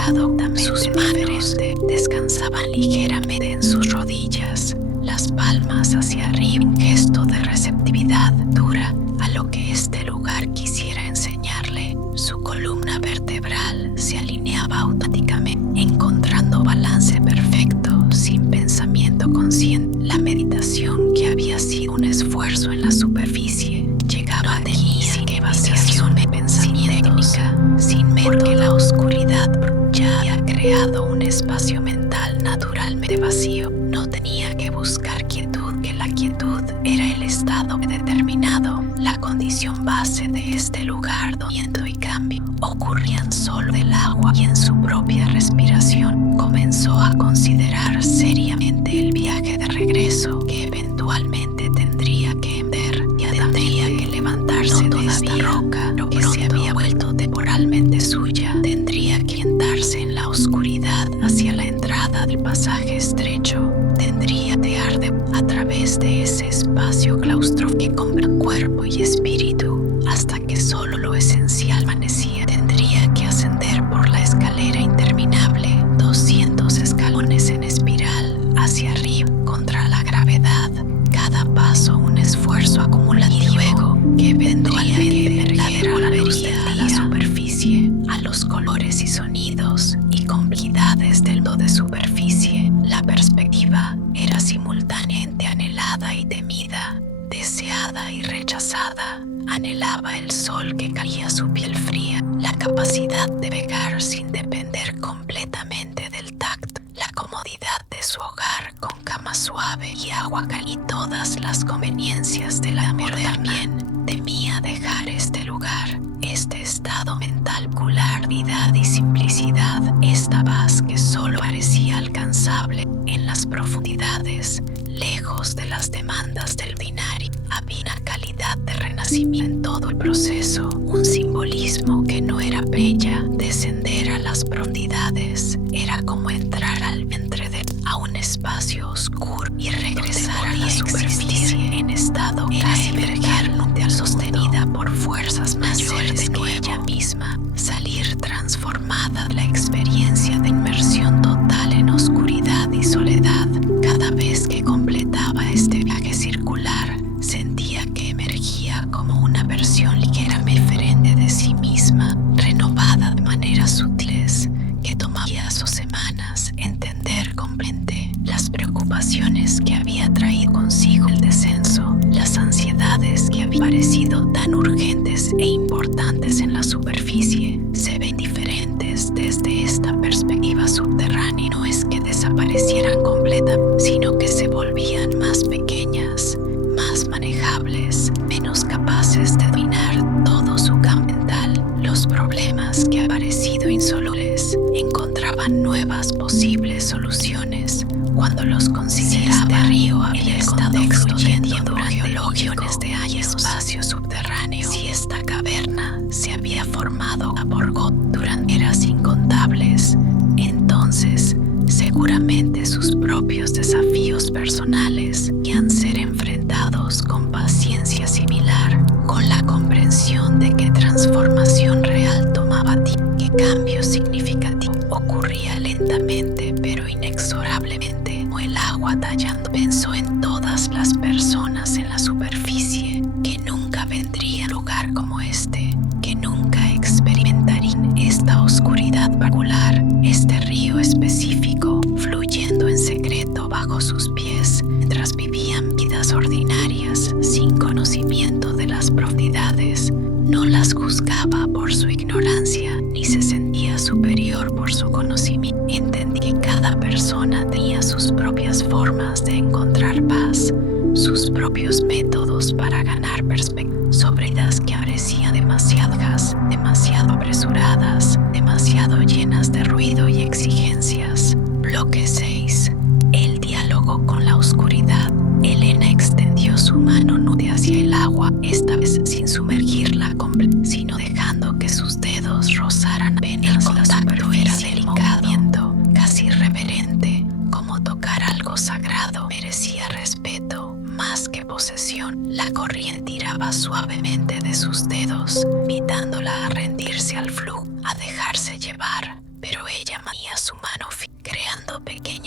Sus manos descansaban descansaban ligeramente en sus rodillas, las palmas hacia arriba, un gesto de receptividad dura a lo que este lugar quisiera enseñarle. Su columna vertebral se alineaba automáticamente, encontrando balance perfecto, sin pensamiento consciente. La meditación, que había sido un esfuerzo en la superficie, llegaba de mí sin que vaciación de pensamientos, sin método, porque la oscuridad ya había creado un espacio mental naturalmente vacío. No tenía que buscar quietud, que la quietud era el estado determinado, la condición base de este lugar. Viento y cambio ocurrían solo del agua y en su propia respiración. Comenzó a considerar seriamente el viaje de regreso que eventualmente tendría que emprender. Ya tendría que levantarse de esta roca que se había vuelto temporalmente suya. Tendría que orientarse en la oscuridad hacia la entrada del pasaje estrecho. Tendría que arder a través de ese espacio claustrofóbico que compra cuerpo y espíritu hasta que solo lo esencial permanecía. Tendría que ascender por la escalera interminable, 200 escalones en espiral hacia arriba contra la gravedad. Cada paso un esfuerzo acumulativo, y luego que eventualmente emergiera la luz del día a la superficie, a los colores y sonidos y complejidades del mundo de superficie. La perspectiva era simultáneamente anhelada y temida, deseada y rechazada. Anhelaba el sol que caía a su piel fría, la capacidad de pegar sin depender completamente del tacto, la comodidad de su hogar con cama suave y agua caliente y todas las conveniencias de la moderna. También temía dejar este lugar, este estado mental, claridad y simplicidad, esta paz que solo parecía alcanzable en las profundidades, lejos de las demandas del ordinario. Había una calidad de renacimiento en todo el proceso, un simbolismo que no era bella. Descender a las profundidades era como entrar al vientre a un espacio oscuro y regresar a la superficie en estado casi vertical, sostenida por fuerzas mayores que ella misma, salir transformada de la experiencia de inmersión total en oscuridad y soledad. Cada vez que completaba este viaje circular, sentía que emergía como una versión ligeramente diferente de sí misma, renovada de maneras sutiles, que tomaba días o semanas entender completamente. Las preocupaciones que había traído consigo el descenso, las ansiedades que habían parecido tan urgentes e importantes en la superficie, se ven diferentes desde esta perspectiva subterránea. No es que desaparecieran completamente, sino que se volvían más pequeñas, más manejables, menos capaces de dominar todo su campo mental. Los problemas que habían parecido insolubles encontraban nuevas posibles soluciones cuando los consideraba. Este río había estado fluyendo durante millones de años, espacio subterráneo. Si esta caverna se había formado por durante eras incontables, entonces seguramente sus propios desafíos personales iban a ser enfrentados con paciencia similar, con la comprensión de que transformación real tomaba tiempo, que cambio significativo ocurría lentamente pero inexorablemente, como el agua tallando. Pensó en todas las personas en la superficie que nunca vendrían a un lugar como este, que nunca experimentarían esta oscuridad particular, este río específico fluyendo en secreto bajo sus pies, mientras vivían vidas ordinarias sin conocimiento de las profundidades. No las juzgaba por su ignorancia, ni se sentía superior por su conocimiento. Entendí que cada persona tenía sus propias formas de encontrar paz, sus propios métodos para ganar perspectiva sobre vidas que parecían demasiado bajas, demasiado apresuradas, demasiado llenas de ruido y exigencias. Bloque 6. El diálogo con la oscuridad. Elena extendió su mano nude hacia el agua, esta vez sin sumergirla completa, sino dejando que sus dedos rozaran apenas la superficie. Era delicado, casi reverente, como tocar algo sagrado. Merecía respeto más que posesión. La corriente tiraba suavemente de sus dedos, invitándola a rendirse al flujo, a dejarse llevar, pero ella mantenía su mano firme, creando pequeñas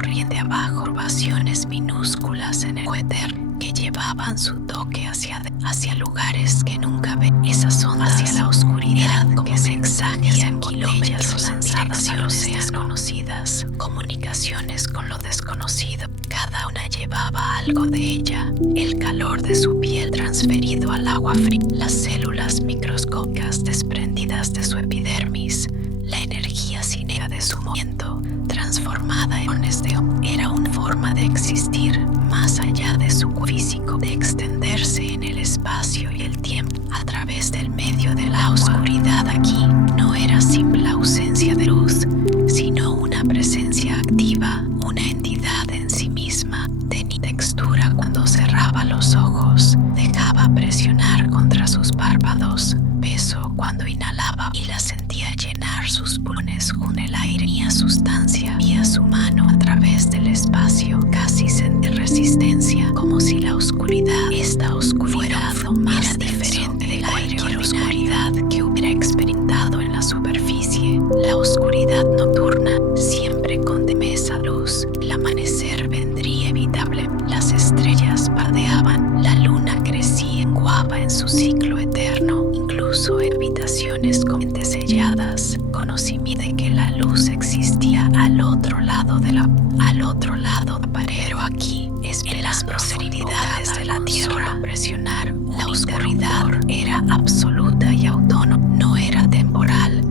corriente abajo, curvaciones minúsculas en el éter que llevaban su toque hacia lugares que nunca ven. Esas ondas hacia la oscuridad como mensajes en kilómetros lanzadas a los desconocidas, comunicaciones con lo desconocido. Cada una llevaba algo de ella, el calor de su piel transferido al agua fría, las células microscópicas desprendidas de su epidermis, la energía cinética de su movimiento, transformada en ones de era una forma de existir más allá de su físico, de extenderse en el espacio y el tiempo a través del medio de la oscuridad. Aquí no era simple ausencia de luz, sino una presencia activa, una entidad en sí misma. Tenía textura cuando cerraba los ojos, dejaba presionar contra sus párpados, peso cuando inhalaba y la sentía llenar sus pulmones con el aire. Tenía sustancia, vía su mano a través del espacio, casi sentía resistencia, como si la oscuridad, esta oscuridad más diferente de cualquier oscuridad que hubiera experimentado en la superficie. La oscuridad nocturna, siempre con esa luz. El amanecer vendría inevitable. Las estrellas parpadeaban, la luna crecía en guapa en su ciclo eterno, incluso en habitaciones con mentes selladas. Conocimiento de que la luz existía al otro lado de la pared. Pero aquí, en las profundidades de la tierra, presionar. La oscuridad era absoluta y autónoma. No era temporal,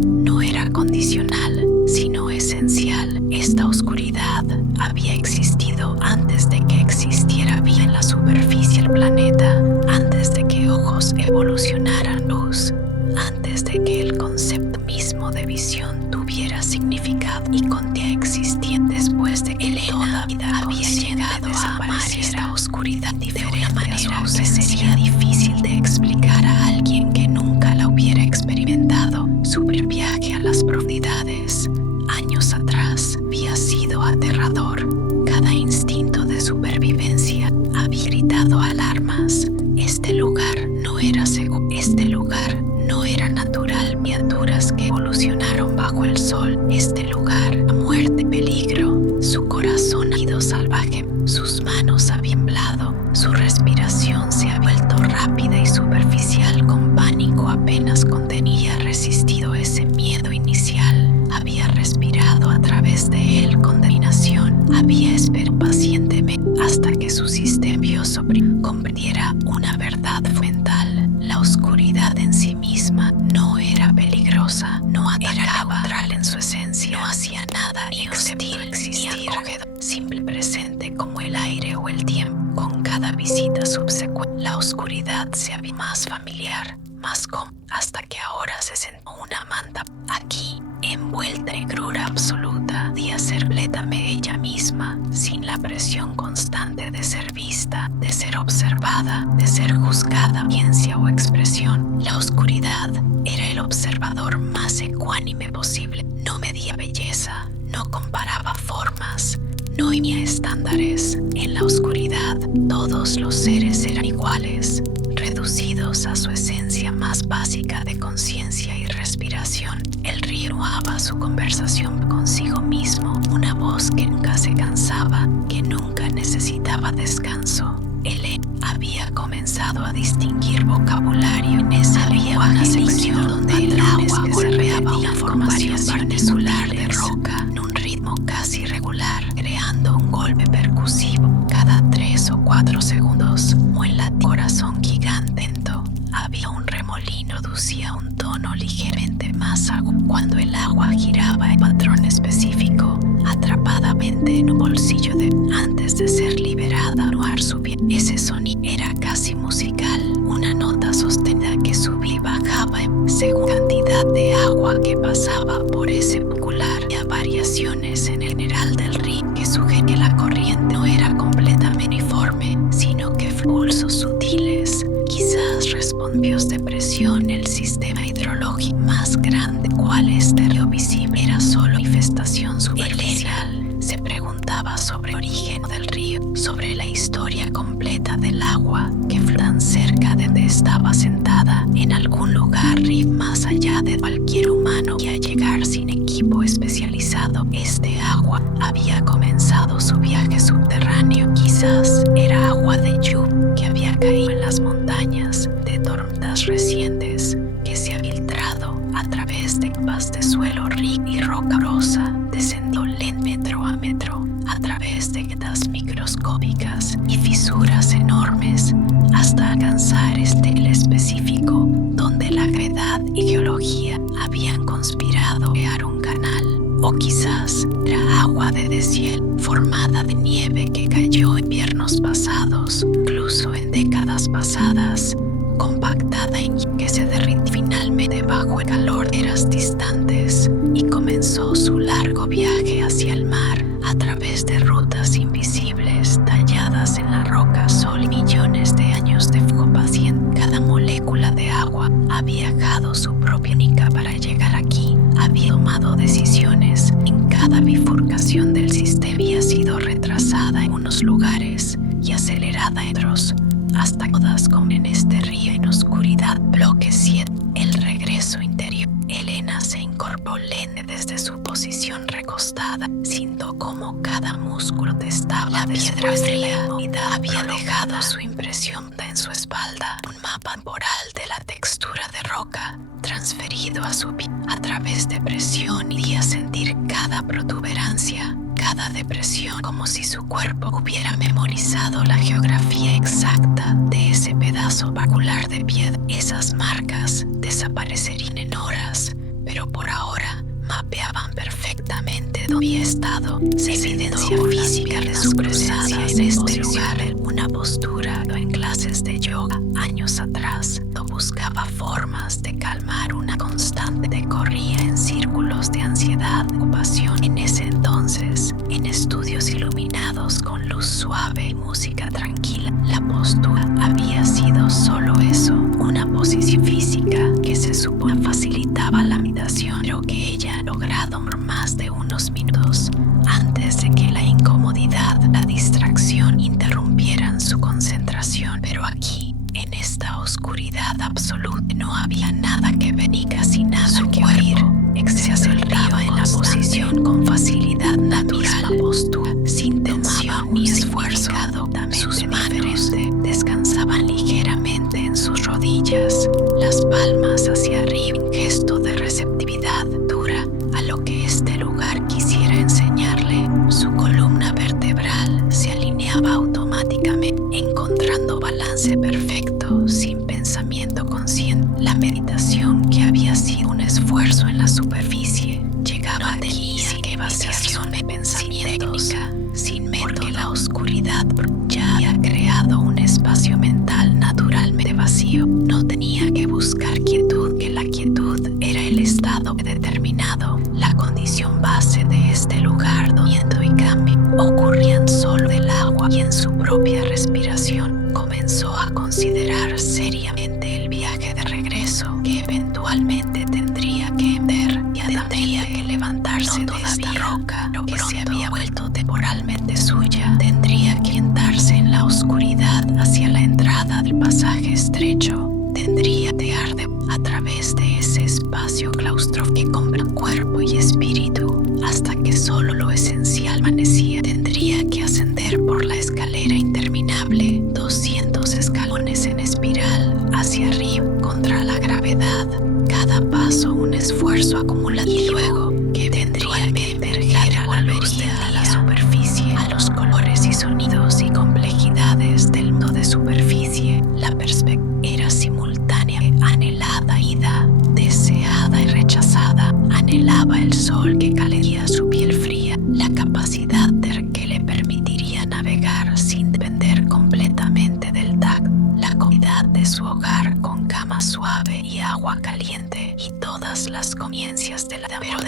no era condicional, sino esencial. Esta oscuridad había existido antes de que existiera vida en la superficie del planeta, antes de que ojos evolucionaran luz, antes de que el concepto mismo de visión tuviera significado y continuara existiendo. Después de que toda vida había llegado a amar esta oscuridad de una manera que sería difícil de explicar a alguien que nunca la hubiera experimentado. Su viaje a las profundidades años atrás había sido aterrador. Cada instinto de supervivencia había gritado alarmas. Este lugar no era seguro. Este lugar no era natural. Criaturas que evolucionaron bajo el sol. Este lugar, la muerte, peligro. Su corazón ha ido salvaje. Sus manos habían temblado. Su respiración se había vuelto rápida y superficial. Con pánico apenas contenía resistido ese miedo inicial. Había respirado a través de él con determinación. Había esperado pacientemente hasta que su sistema nervioso comprendiera una verdad fundamental. La oscuridad en sí misma no era peligrosa, no atacaba, era neutral en su esencia, no hacía nada excepto existir, simple presente como el aire o el tiempo. Con cada visita subsecuente, la oscuridad se había más familiar, más cómoda, hasta que ahora se sentó una manta. Aquí, envuelta en negrura absoluta, podía ser completamente ella misma, sin la presión constante de ser vista, de ser observada, de ser juzgada, ciencia o expresión. La oscuridad era el observador más ecuánime posible. No medía belleza, no comparaba formas, no imía estándares. En la oscuridad, todos los seres eran iguales, reducidos a su esencia más básica de conciencia y respiración. El río continuaba su conversación consigo mismo, una voz que nunca se cansaba, que nunca necesitaba descanso. Él había comenzado a distinguir vocabulario. En esa había una sección donde el agua golpeaba una formación particular de roca en un ritmo casi regular, creando un golpe percusivo cada 3 o 4 segundos, o en la corazón gigante. Había un remolino, producía un tono ligeramente más agudo. Cuando el agua giraba en patrón específico, atrapadamente en un bolsillo antes de ser liberada, ese sonido era casi musical, una nota sostenida que subía y bajaba según la cantidad de agua que pasaba por ese popular. Había variaciones en el general del río que sugerían que la corriente no era completamente uniforme, sino que pulsos sutiles, quizás respondios de presión. El sistema hidrológico más grande, cual río visible, era solo manifestación superficial. Se preguntaba sobre el origen del río, sobre la historia completa del agua que flotan cerca de donde estaba sentada, en algún lugar más allá de cualquier humano, y a llegar sin equipo especializado cuando este agua había comenzado su viaje subterráneo. Quizás era agua de lluvia que había caído en las montañas de tormentas recientes, que se ha filtrado a través de capas de suelo rico y roca rosa, descendió metro a metro a través de grietas microscópicas y fisuras enormes hasta alcanzar el específico donde la gravedad y geología habían conspirado a crear un canal. O quizás era agua de deshielo formada de nieve que cayó en inviernos pasados, incluso en décadas pasadas, compactada en que se derritió finalmente bajo el calor de eras distantes y comenzó su largo viaje hacia el mar a través de rutas invisibles talladas en la roca sol. Millones de años de fuego paciente. Cada molécula de agua ha viajado su propia única para llegar aquí. Había tomado decisiones en cada bifurcación del sistema. Había sido retrasada en unos lugares y acelerada en otros, hasta todas como en este río en oscuridad. Bloque 7. El regreso interior. Elena se incorporó lente desde su posición recostada. Sintió como cada músculo testaba. La piedra de la inmovilidad había dejado su impresión en su espalda. Un mapa temporal de la textura de roca transferido a su piel a través de presión, y podía sentir cada protuberancia, cada depresión, como si su cuerpo hubiera memorizado la geografía exacta de ese pedazo particular de piedra. Esas marcas desaparecerían en horas, pero por ahora mapeaban perfectamente dónde había estado. Evidencia física de su presencia en este lugar. Una postura en clases de yoga años atrás. No buscaba formas de calmar una constante que corría en círculos de ansiedad, ocupación. En ese entonces, en estudios iluminados con luz suave y música tranquila, la postura había sido solo eso, una posición física que se supone facilitaba la meditación, pero que ella ha logrado por más de unos minutos antes de que la incomodidad, la distracción interrumpieran su concentración. Pero aquí, en esta oscuridad absoluta, no había nada que ver ni casi nada que oír. Se acercaba en la posición con facilidad natural, la misma postura, sin tensión ni esfuerzo. Sus manos descansaban ligeramente en sus rodillas, las palmas hacia arriba, en gesto de receptividad dura a lo que este lugar quisiera enseñarle. Su columna vertebral se alineaba automáticamente, encontrando balance perfecto, sin pensamiento consciente. La meditación, que había sido un esfuerzo en la superficie, llegaba aquí que vaciación de pensamientos, sin porque la oscuridad ya había creado un espacio mental naturalmente vacío. No tenía que buscar quietud, que la quietud era el estado determinado, la condición base de este lugar. Movimiento y cambio ocurrían solo del agua, y en su propia respiración comenzó a considerar seriamente el viaje de regreso que eventualmente tendría que emprender. Ya tendría que levantarse de esta roca, lo que se había vuelto temporalmente suya. Tendría que orientarse en la oscuridad hacia la entrada del pasaje estrecho. Tendría que arder a través de ese espacio claustrofóbico que compra cuerpo y espíritu hasta que solo lo esencial permanecía. Tendría que ascender por la escalera interminable, 200 escalones en espiral hacia arriba contra la gravedad. Cada paso un esfuerzo acumulado, y luego que tendría que emerger a la luz del día, a la superficie, a los colores y sonidos y complejidades del mundo de superficie. La perspectiva era simultánea, anhelada ida, deseada y rechazada. Anhelaba el sol que calentía su piel fría, la capacidad que le permitiría navegar sin depender completamente del tacto, la comodidad de su hogar con cama suave y agua caliente, y todas las conciencias de la pero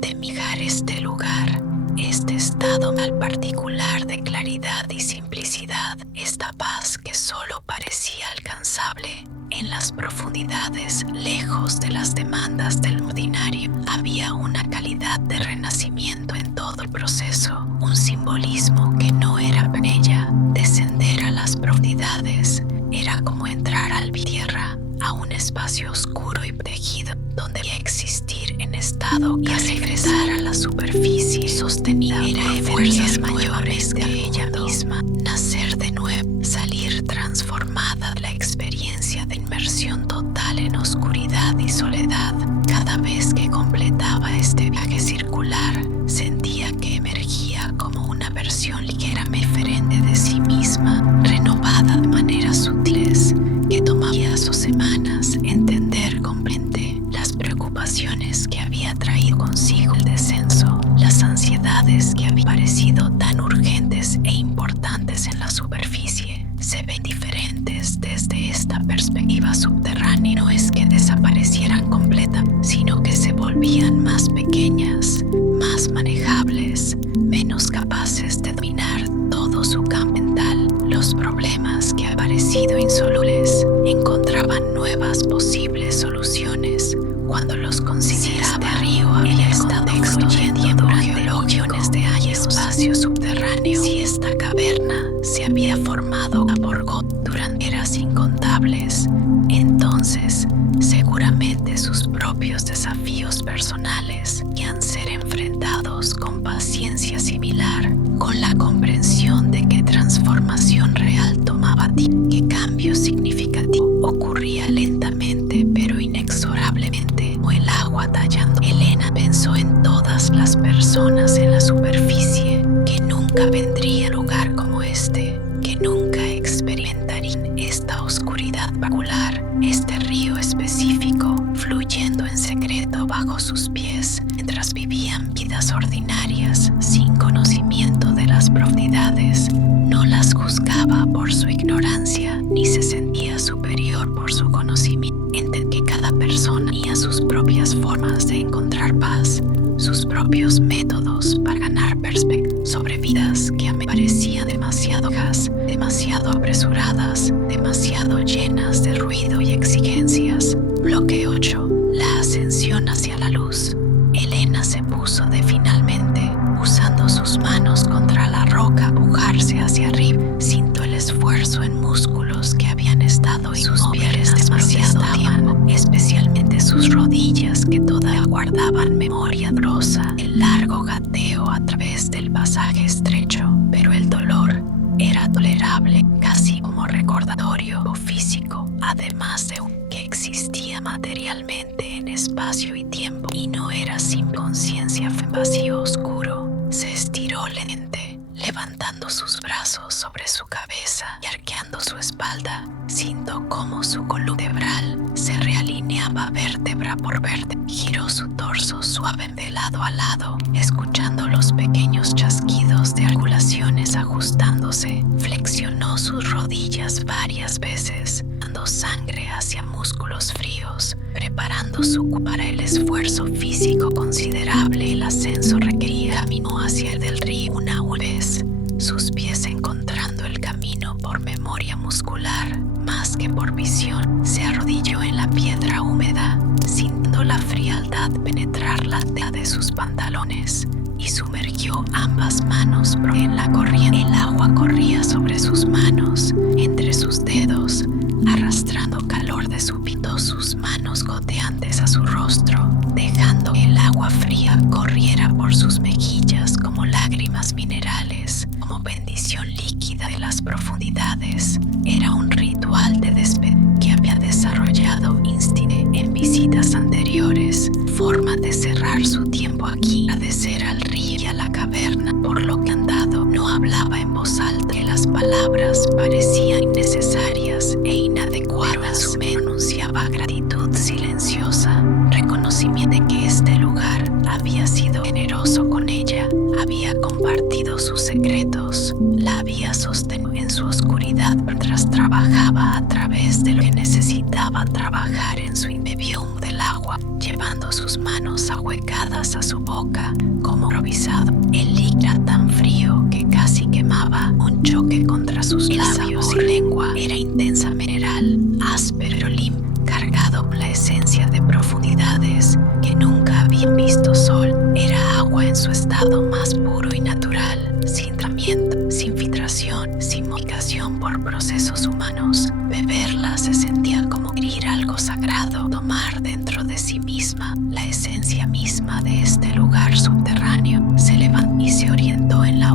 de mirar este lugar, este estado mal particular de claridad y simplicidad, esta paz que solo parecía alcanzable en las profundidades, lejos de las demandas del ordinario. Había una calidad de renacimiento en todo el proceso, un simbolismo que no era en ella. Descender a las profundidades era como entrar al tierra, a un espacio oscuro y protegido, donde debía existir en estado y regresar a la superficie sostenida era fuerzas mayores que ella misma. Nacer de nuevo, salir transformada de la experiencia de inmersión total en oscuridad y soledad. Cada vez que completaba este viaje circular, sentía que emergía como una versión ligeramente diferente de sí misma, renovada de maneras sutiles, que tomaba días o semanas entender comprende las preocupaciones que había traído consigo el descenso, las ansiedades que habían parecido tan urgentes e importantes en la superficie, se ven diferentes desde esta perspectiva subterránea. No es que desaparecieran completamente, sino que se volvían más pequeñas, más manejables, menos capaces de dominar todo su campo mental. Los problemas que habían parecido insolubles encontraban nuevas posibles soluciones cuando los consideraba. Este río había estado fluyendo durante millones de años, espacio subterráneo. Si esta caverna se había formado por gotas durante eras incontables, entonces seguramente sus propios desafíos personales iban a ser enfrentados con paciencia similar, con la comprensión de que transformación real tomaba tiempo, que cambio significativo ocurría lentamente pero inexorablemente, como el agua tallando. Elena pensó en todas las personas en la superficie que nunca vendrían a un lugar como este, que nunca experimentarían esta oscuridad particular, este río específico fluyendo en secreto bajo sus pies, mientras vivían vidas ordinarias sin conocimiento de las profundidades. No las juzgaba por su ignorancia, ni se sentía superior por su conocimiento. Entendía que cada persona tenía sus propias formas de encontrar paz, sus propios métodos para ganar perspectiva sobre vidas que me parecían demasiado bajas, demasiado apresuradas, demasiado llenas de ruido y exigencias. Bloque 8. La ascensión hacia la luz. Elena se puso de finalmente, usando sus manos contra la roca, empujarse hacia arriba. Sintió el esfuerzo en músculos que habían estado inmóviles demasiado tiempo, especialmente sus rodillas que todavía guardaban memoria dolorosa. El largo gateo a través del pasaje estrecho, pero el dolor era tolerable, casi como recordatorio físico, además de que existía materialmente en espacio y tiempo, y no era sin conciencia en vacío oscuro. Se estiró lentamente, levantando sus brazos sobre su cabeza y arqueando su espalda. Sintió cómo su columna vertebral se realineaba vértebra por vértebra. Giró su torso suave de lado a lado, escuchando los pequeños chasquidos de articulaciones ajustándose. Flexionó sus rodillas varias veces, dando sangre hacia músculos fríos, preparando su cuerpo para el esfuerzo físico considerable. El ascenso requería. Caminó hacia el del río una vez, sus pies encontrando el camino por memoria muscular más que por visión. Se arrodilló en la piedra húmeda, sintiendo la frialdad penetrar la tela de sus pantalones, y sumergió ambas manos en la corriente. El agua corría sobre sus manos, entre sus dedos, arrastrando calor de su pito, sus manos goteantes a su rostro, dejando que el agua fría corriera por sus mejillas como lágrimas minerales, como bendición líquida de las profundidades. Era un ritual de despedida que había desarrollado instinto en visitas anteriores, forma de cerrar su tiempo aquí, agradecer al río y a la caverna por lo que han dado. No hablaba en voz alta, que las palabras parecían innecesarias e inadecuadas. Su mente pronunciaba gratitud silenciosa, reconocimiento de que este lugar había sido generoso con ella, había compartido sus secretos, la había sostenido en su oscuridad mientras trabajaba a través de lo que necesitaba trabajar en su bebió del agua, llevando sus manos ahuecadas a su boca como improvisado. El líquido era tan frío que casi quemaba. Un choque contra sus labios y lengua era intensa mineral, áspero pero limpio, cargado con la esencia de profundidades que nunca habían visto sol. Era agua en su estado más puro y natural, sin tratamiento, sin filtración, sin modificación por procesos humanos. Beberla se sentía como adquirir algo sagrado, tomar dentro de sí misma la esencia misma de este lugar subterráneo. Se levantó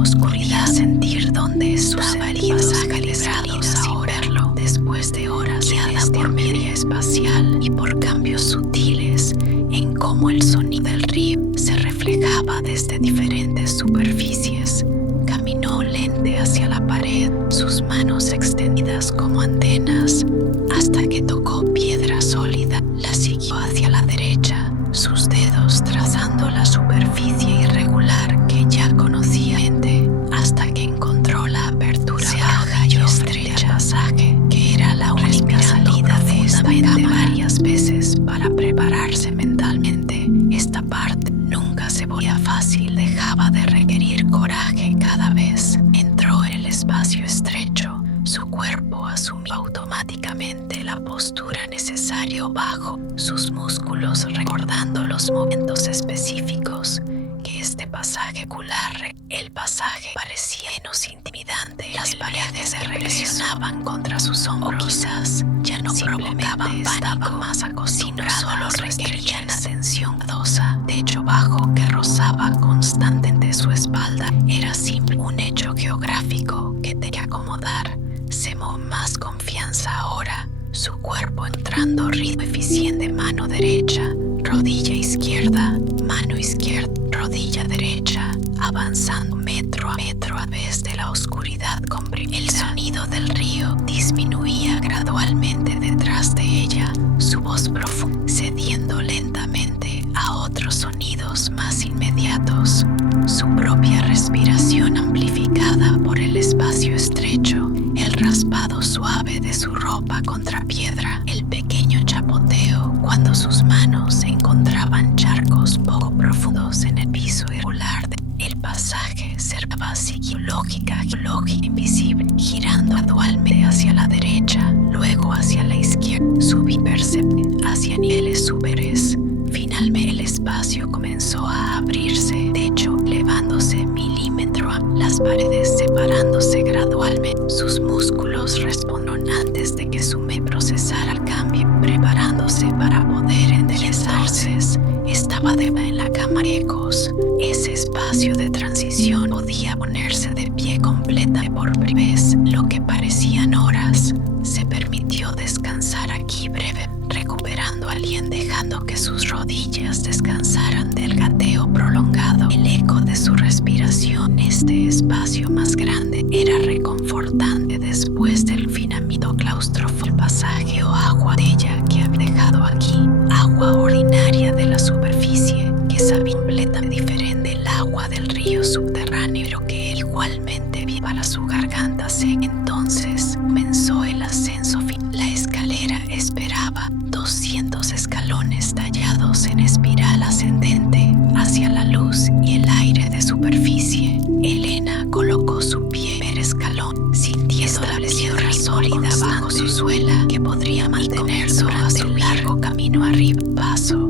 oscuridad, sentir dónde estaba el pasaje librado sin verlo, después de horas guiada por media espacial y por cambios sutiles en cómo el sonido del río se reflejaba desde diferentes superficies. Caminó lente hacia la pared, sus manos extendidas como antenas, hasta que tocó piedra sólida. La siguió hacia la derecha, sus dedos trazando la superficie irregular que ya conocía, hasta que encontró la apertura baja y estrecha del pasaje, que era la única salida de esta cama. Varias veces para prepararse mentalmente. Esta parte nunca se volvía fácil, dejaba de requerir coraje cada vez. Entró en el espacio estrecho, su cuerpo asumió automáticamente la postura necesaria bajo sus músculos, recordando los movimientos específicos que este pasaje ocular. El pasaje parecía menos intimidante, las paredes se presionaban contra sus hombros, o quizás ya no provocaban pánico, más acostumbrado, solo requerían atención cuidadosa. Techo bajo que rozaba constantemente su espalda era simple un hecho geográfico que tenía que acomodar. Se movió más confianza ahora, su cuerpo entrando ritmo eficiente. Mano derecha, rodilla izquierda, mano izquierda, rodilla derecha, avanzando metro a través de la oscuridad comprimida. El sonido del río disminuía gradualmente detrás de ella, su voz profunda cediendo lentamente a otros sonidos más inmediatos, su propia respiración amplificada por el espacio estrecho, el raspado suave de su ropa contra piedra, el pequeño chapoteo cuando sus manos se encontraban charcos poco profundos en el piso irregular. El pasaje cercaba siguió lógica invisible, girando gradualmente hacia la derecha, luego hacia la izquierda, subí perceptible hacia niveles superiores. Finalmente el espacio comenzó a abrirse, techo elevándose milímetro a las paredes separándose gradualmente. Sus músculos respondieron antes de que su mente procesara el cambio, preparándose para poder enderezarse. Estaba de en la cama de ecos. Ese espacio de transición podía ponerse de pie completa por primera vez. Lo que parecían horas, se permitió descansar aquí breve, recuperando aliento, dejando que sus rodillas descansaran del gateo prolongado. El eco de su respiración en este espacio más grande era reconfortante después del confinamiento claustrofóbico. El pasaje o agua de ella que había dejado aquí, agua ordinaria de la superficie, que sabía completamente diferente del agua del río subterráneo, pero que igualmente vía para su garganta seca. Entonces comenzó el ascenso final. La escalera esperaba 200 escalones tallados en espiral ascendente hacia la luz y el aire de superficie. Elena colocó su pie en el escalón, sintiendo la tierra sólida bajo su suela que podría mantener durante un largo camino arriba. Paso,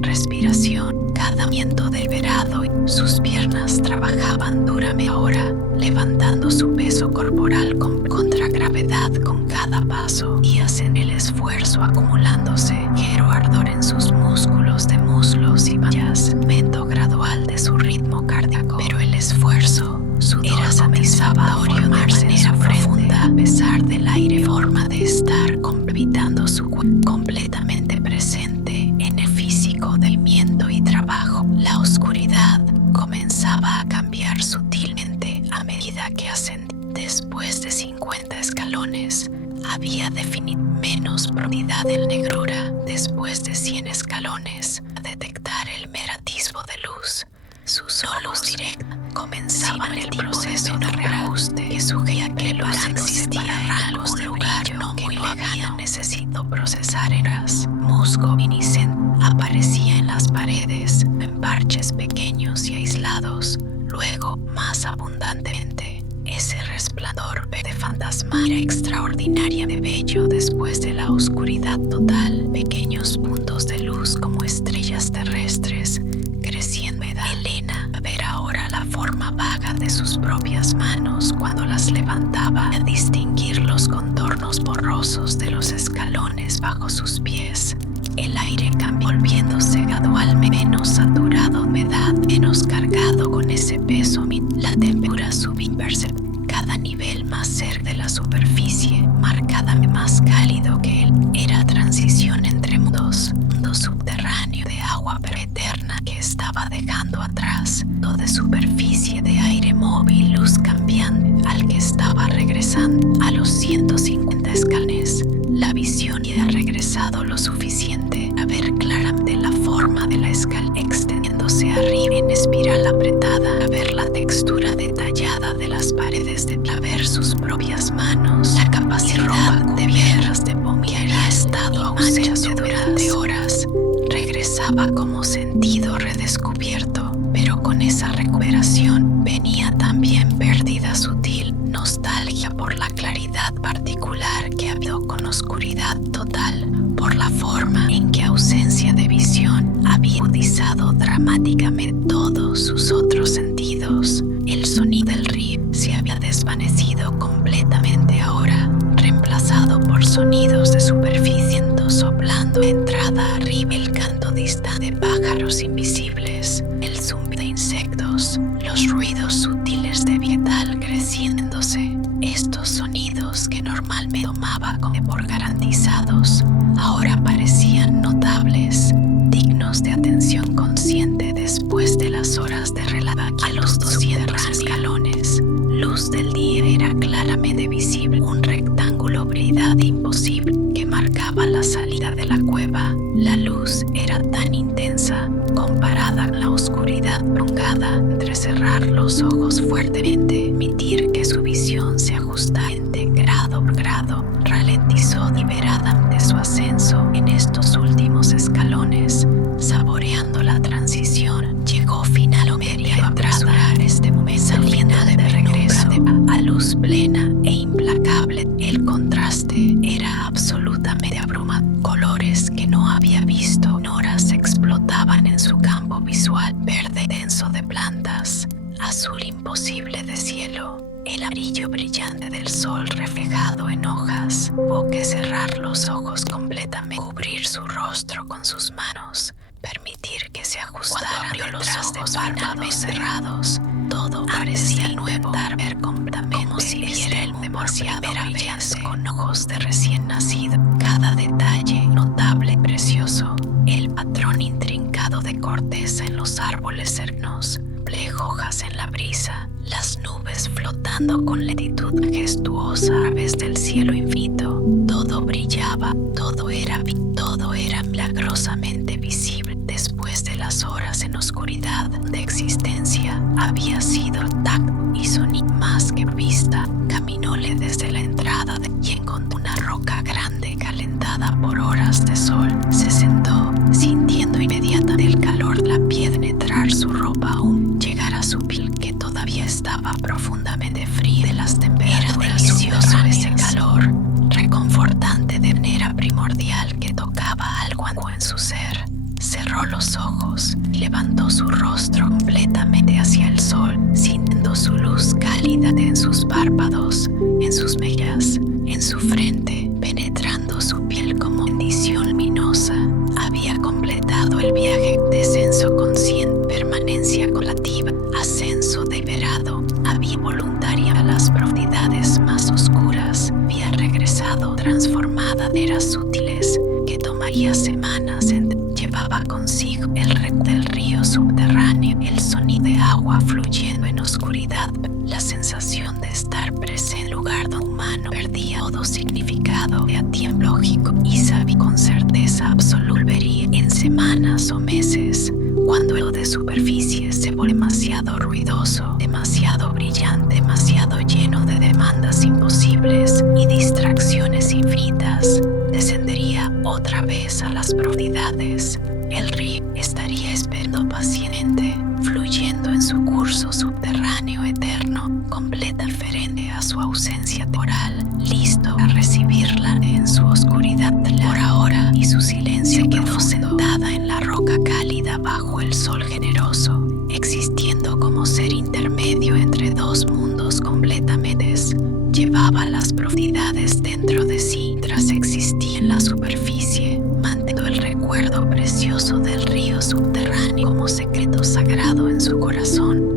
respiración, cada movimiento deliberado. Sus piernas trabajaban duramente ahora, levantando su peso corporal contra gravedad con cada paso, y hacen el esfuerzo acumulándose, ligero ardor en sus músculos de muslos y vallas, aumento gradual de su ritmo cardíaco, pero el esfuerzo era satisfactorio de manera profunda, a pesar del aire, forma de estar habitando su cuerpo completamente presente en el físico de movimiento y trabajo. La oscuridad comenzaba a cambiar sutilmente a medida que ascendía. Después de 50 escalones, había definido menos profundidad en negrura. Después de 100 escalones, a detectar el meratismo de luz. Sus ojos directos comenzaban el proceso de reajuste que sugería que el luz existía en algún lugar no muy lejano. Necesito procesar eras. Musgo luminiscente aparecía en las paredes, en parches pequeños y aislados, luego más abundantemente. Ese resplandor verde fantasmal era extraordinariamente bello después de la oscuridad total. Pequeños puntos de luz como estrellas terrestres creciendo. Elena a ver ahora la forma vaga de sus propias manos cuando las levantaba, a distinguir los contornos borrosos de los escalones bajo sus pies. El aire cambió, volviéndose gradualmente menos saturado de humedad, menos cargado con ese peso, la temperatura subía cada nivel más cerca de la superficie, marcadamente más cálido que él. Era transición entre mundos, mundo subterráneo de agua eterna que estaba dejando atrás, mundo de superficie de aire móvil, luz cambiante, al que estaba regresando a los 150 escalones. La visión había regresado lo suficiente a ver claramente la forma de la escalera extendiéndose arriba en espiral apretada, a ver la textura detallada de las paredes, a ver sus propias manos, la capacidad de verlas de que había estado ausente durante horas. Regresaba como sentido redescubierto, pero con esa recuperación venía también pérdida sutil, nostalgia por la claridad particular que había con oscuridad total, por la forma en que ausencia de visión había agudizado dramáticamente todos sus otros sentidos. El sonido del río se había desvanecido completamente ahora, reemplazado por sonidos de superficie, soplando entrada arriba, el canto distante de pájaros invisibles, el zumbido de insectos, los ruidos sutiles de metal creciéndose. Estos sonidos que normalmente tomaba como por garantizados, ahora parecían notables, dignos de atención consciente después de las horas de relajo. A los 200 escalones, luz del día era claramente visible, un rectángulo brillante imposible que marcaba la salida de la cueva. La luz era tan intensa comparada con la oscuridad prolongada. Entrecerrar los ojos fuertemente, permitir que su visión se ajustara grado por grado, ralentizó deliberadamente su ascenso en estos últimos escalones, saboreando la transición. Llegó finalmente a apresurar este momento, saliendo de regreso a luz plena e implacable. El contraste era absolutamente abrumador. Colores que no había visto en horas explotaban en su campo visual: verde denso de plantas, azul imposible de cielo, el amarillo brillante del sol reflejado en hojas. Hubo que cerrar los ojos completamente, cubrir su rostro con sus manos, permitir que se ajustaran los ojos párpados cerrados. Todo parecía nuevo, ver completamente, como si viera el demasiado brillante con ojos de recién nacido. Cada detalle notable, precioso, el patrón intrincado de corteza en los árboles cercanos, hojas en la brisa, las nubes flotando con lentitud majestuosa a través del cielo infinito. Todo brillaba, todo era milagrosamente visible. Después de las horas en oscuridad de existencia, había sido tacto y sonido más que vista. Caminóle desde la entrada y encontró una roca grande calentada por horas de sol. Se sentó, sintiendo inmediatamente el calor de la piedra penetrar su ropa aún llegar a su piel, que todavía estaba profundamente fría de las temperaturas. Era delicioso ese calor, reconfortante de manera primordial, que tocaba algo en su ser. Cerró los ojos y levantó su rostro completamente hacia el sol, sintiendo su luz cálida en sus párpados, en sus mejillas, en su frente, penetrando su piel como bendición luminosa. Había completado el viaje, descenso consciente, permanencia colativa, ascenso deliberado. Había voluntaria a las profundidades más oscuras. Había regresado transformada de eras sutiles que tomaría semanas. Llevaba consigo el recuerdo del río subterráneo, el sonido de agua fluyendo en oscuridad, la sensación de estar presente en lugar de humano. Perdía todo significado de tiempo lógico y sabía con certeza absoluta volvería en semanas o meses, cuando lo de superficie se volvió demasiado ruidoso, demasiado brillante, demasiado lleno de demandas imposibles y distracciones infinitas. Descendería otra vez a las profundidades. El río estaría esperando pacientemente, fluyendo en su curso subterráneo eterno, completa diferente a su ausencia temporal, listo a recibirla en su oscuridad. Por ahora, y su silencio quedó sentada en la roca cálida bajo el sol generoso, existiendo como ser intermedio entre dos mundos completamente. Llevaba las profundidades dentro de sí, tras existir en la superficie, manteniendo el recuerdo precioso del río subterráneo como secreto sagrado en su corazón.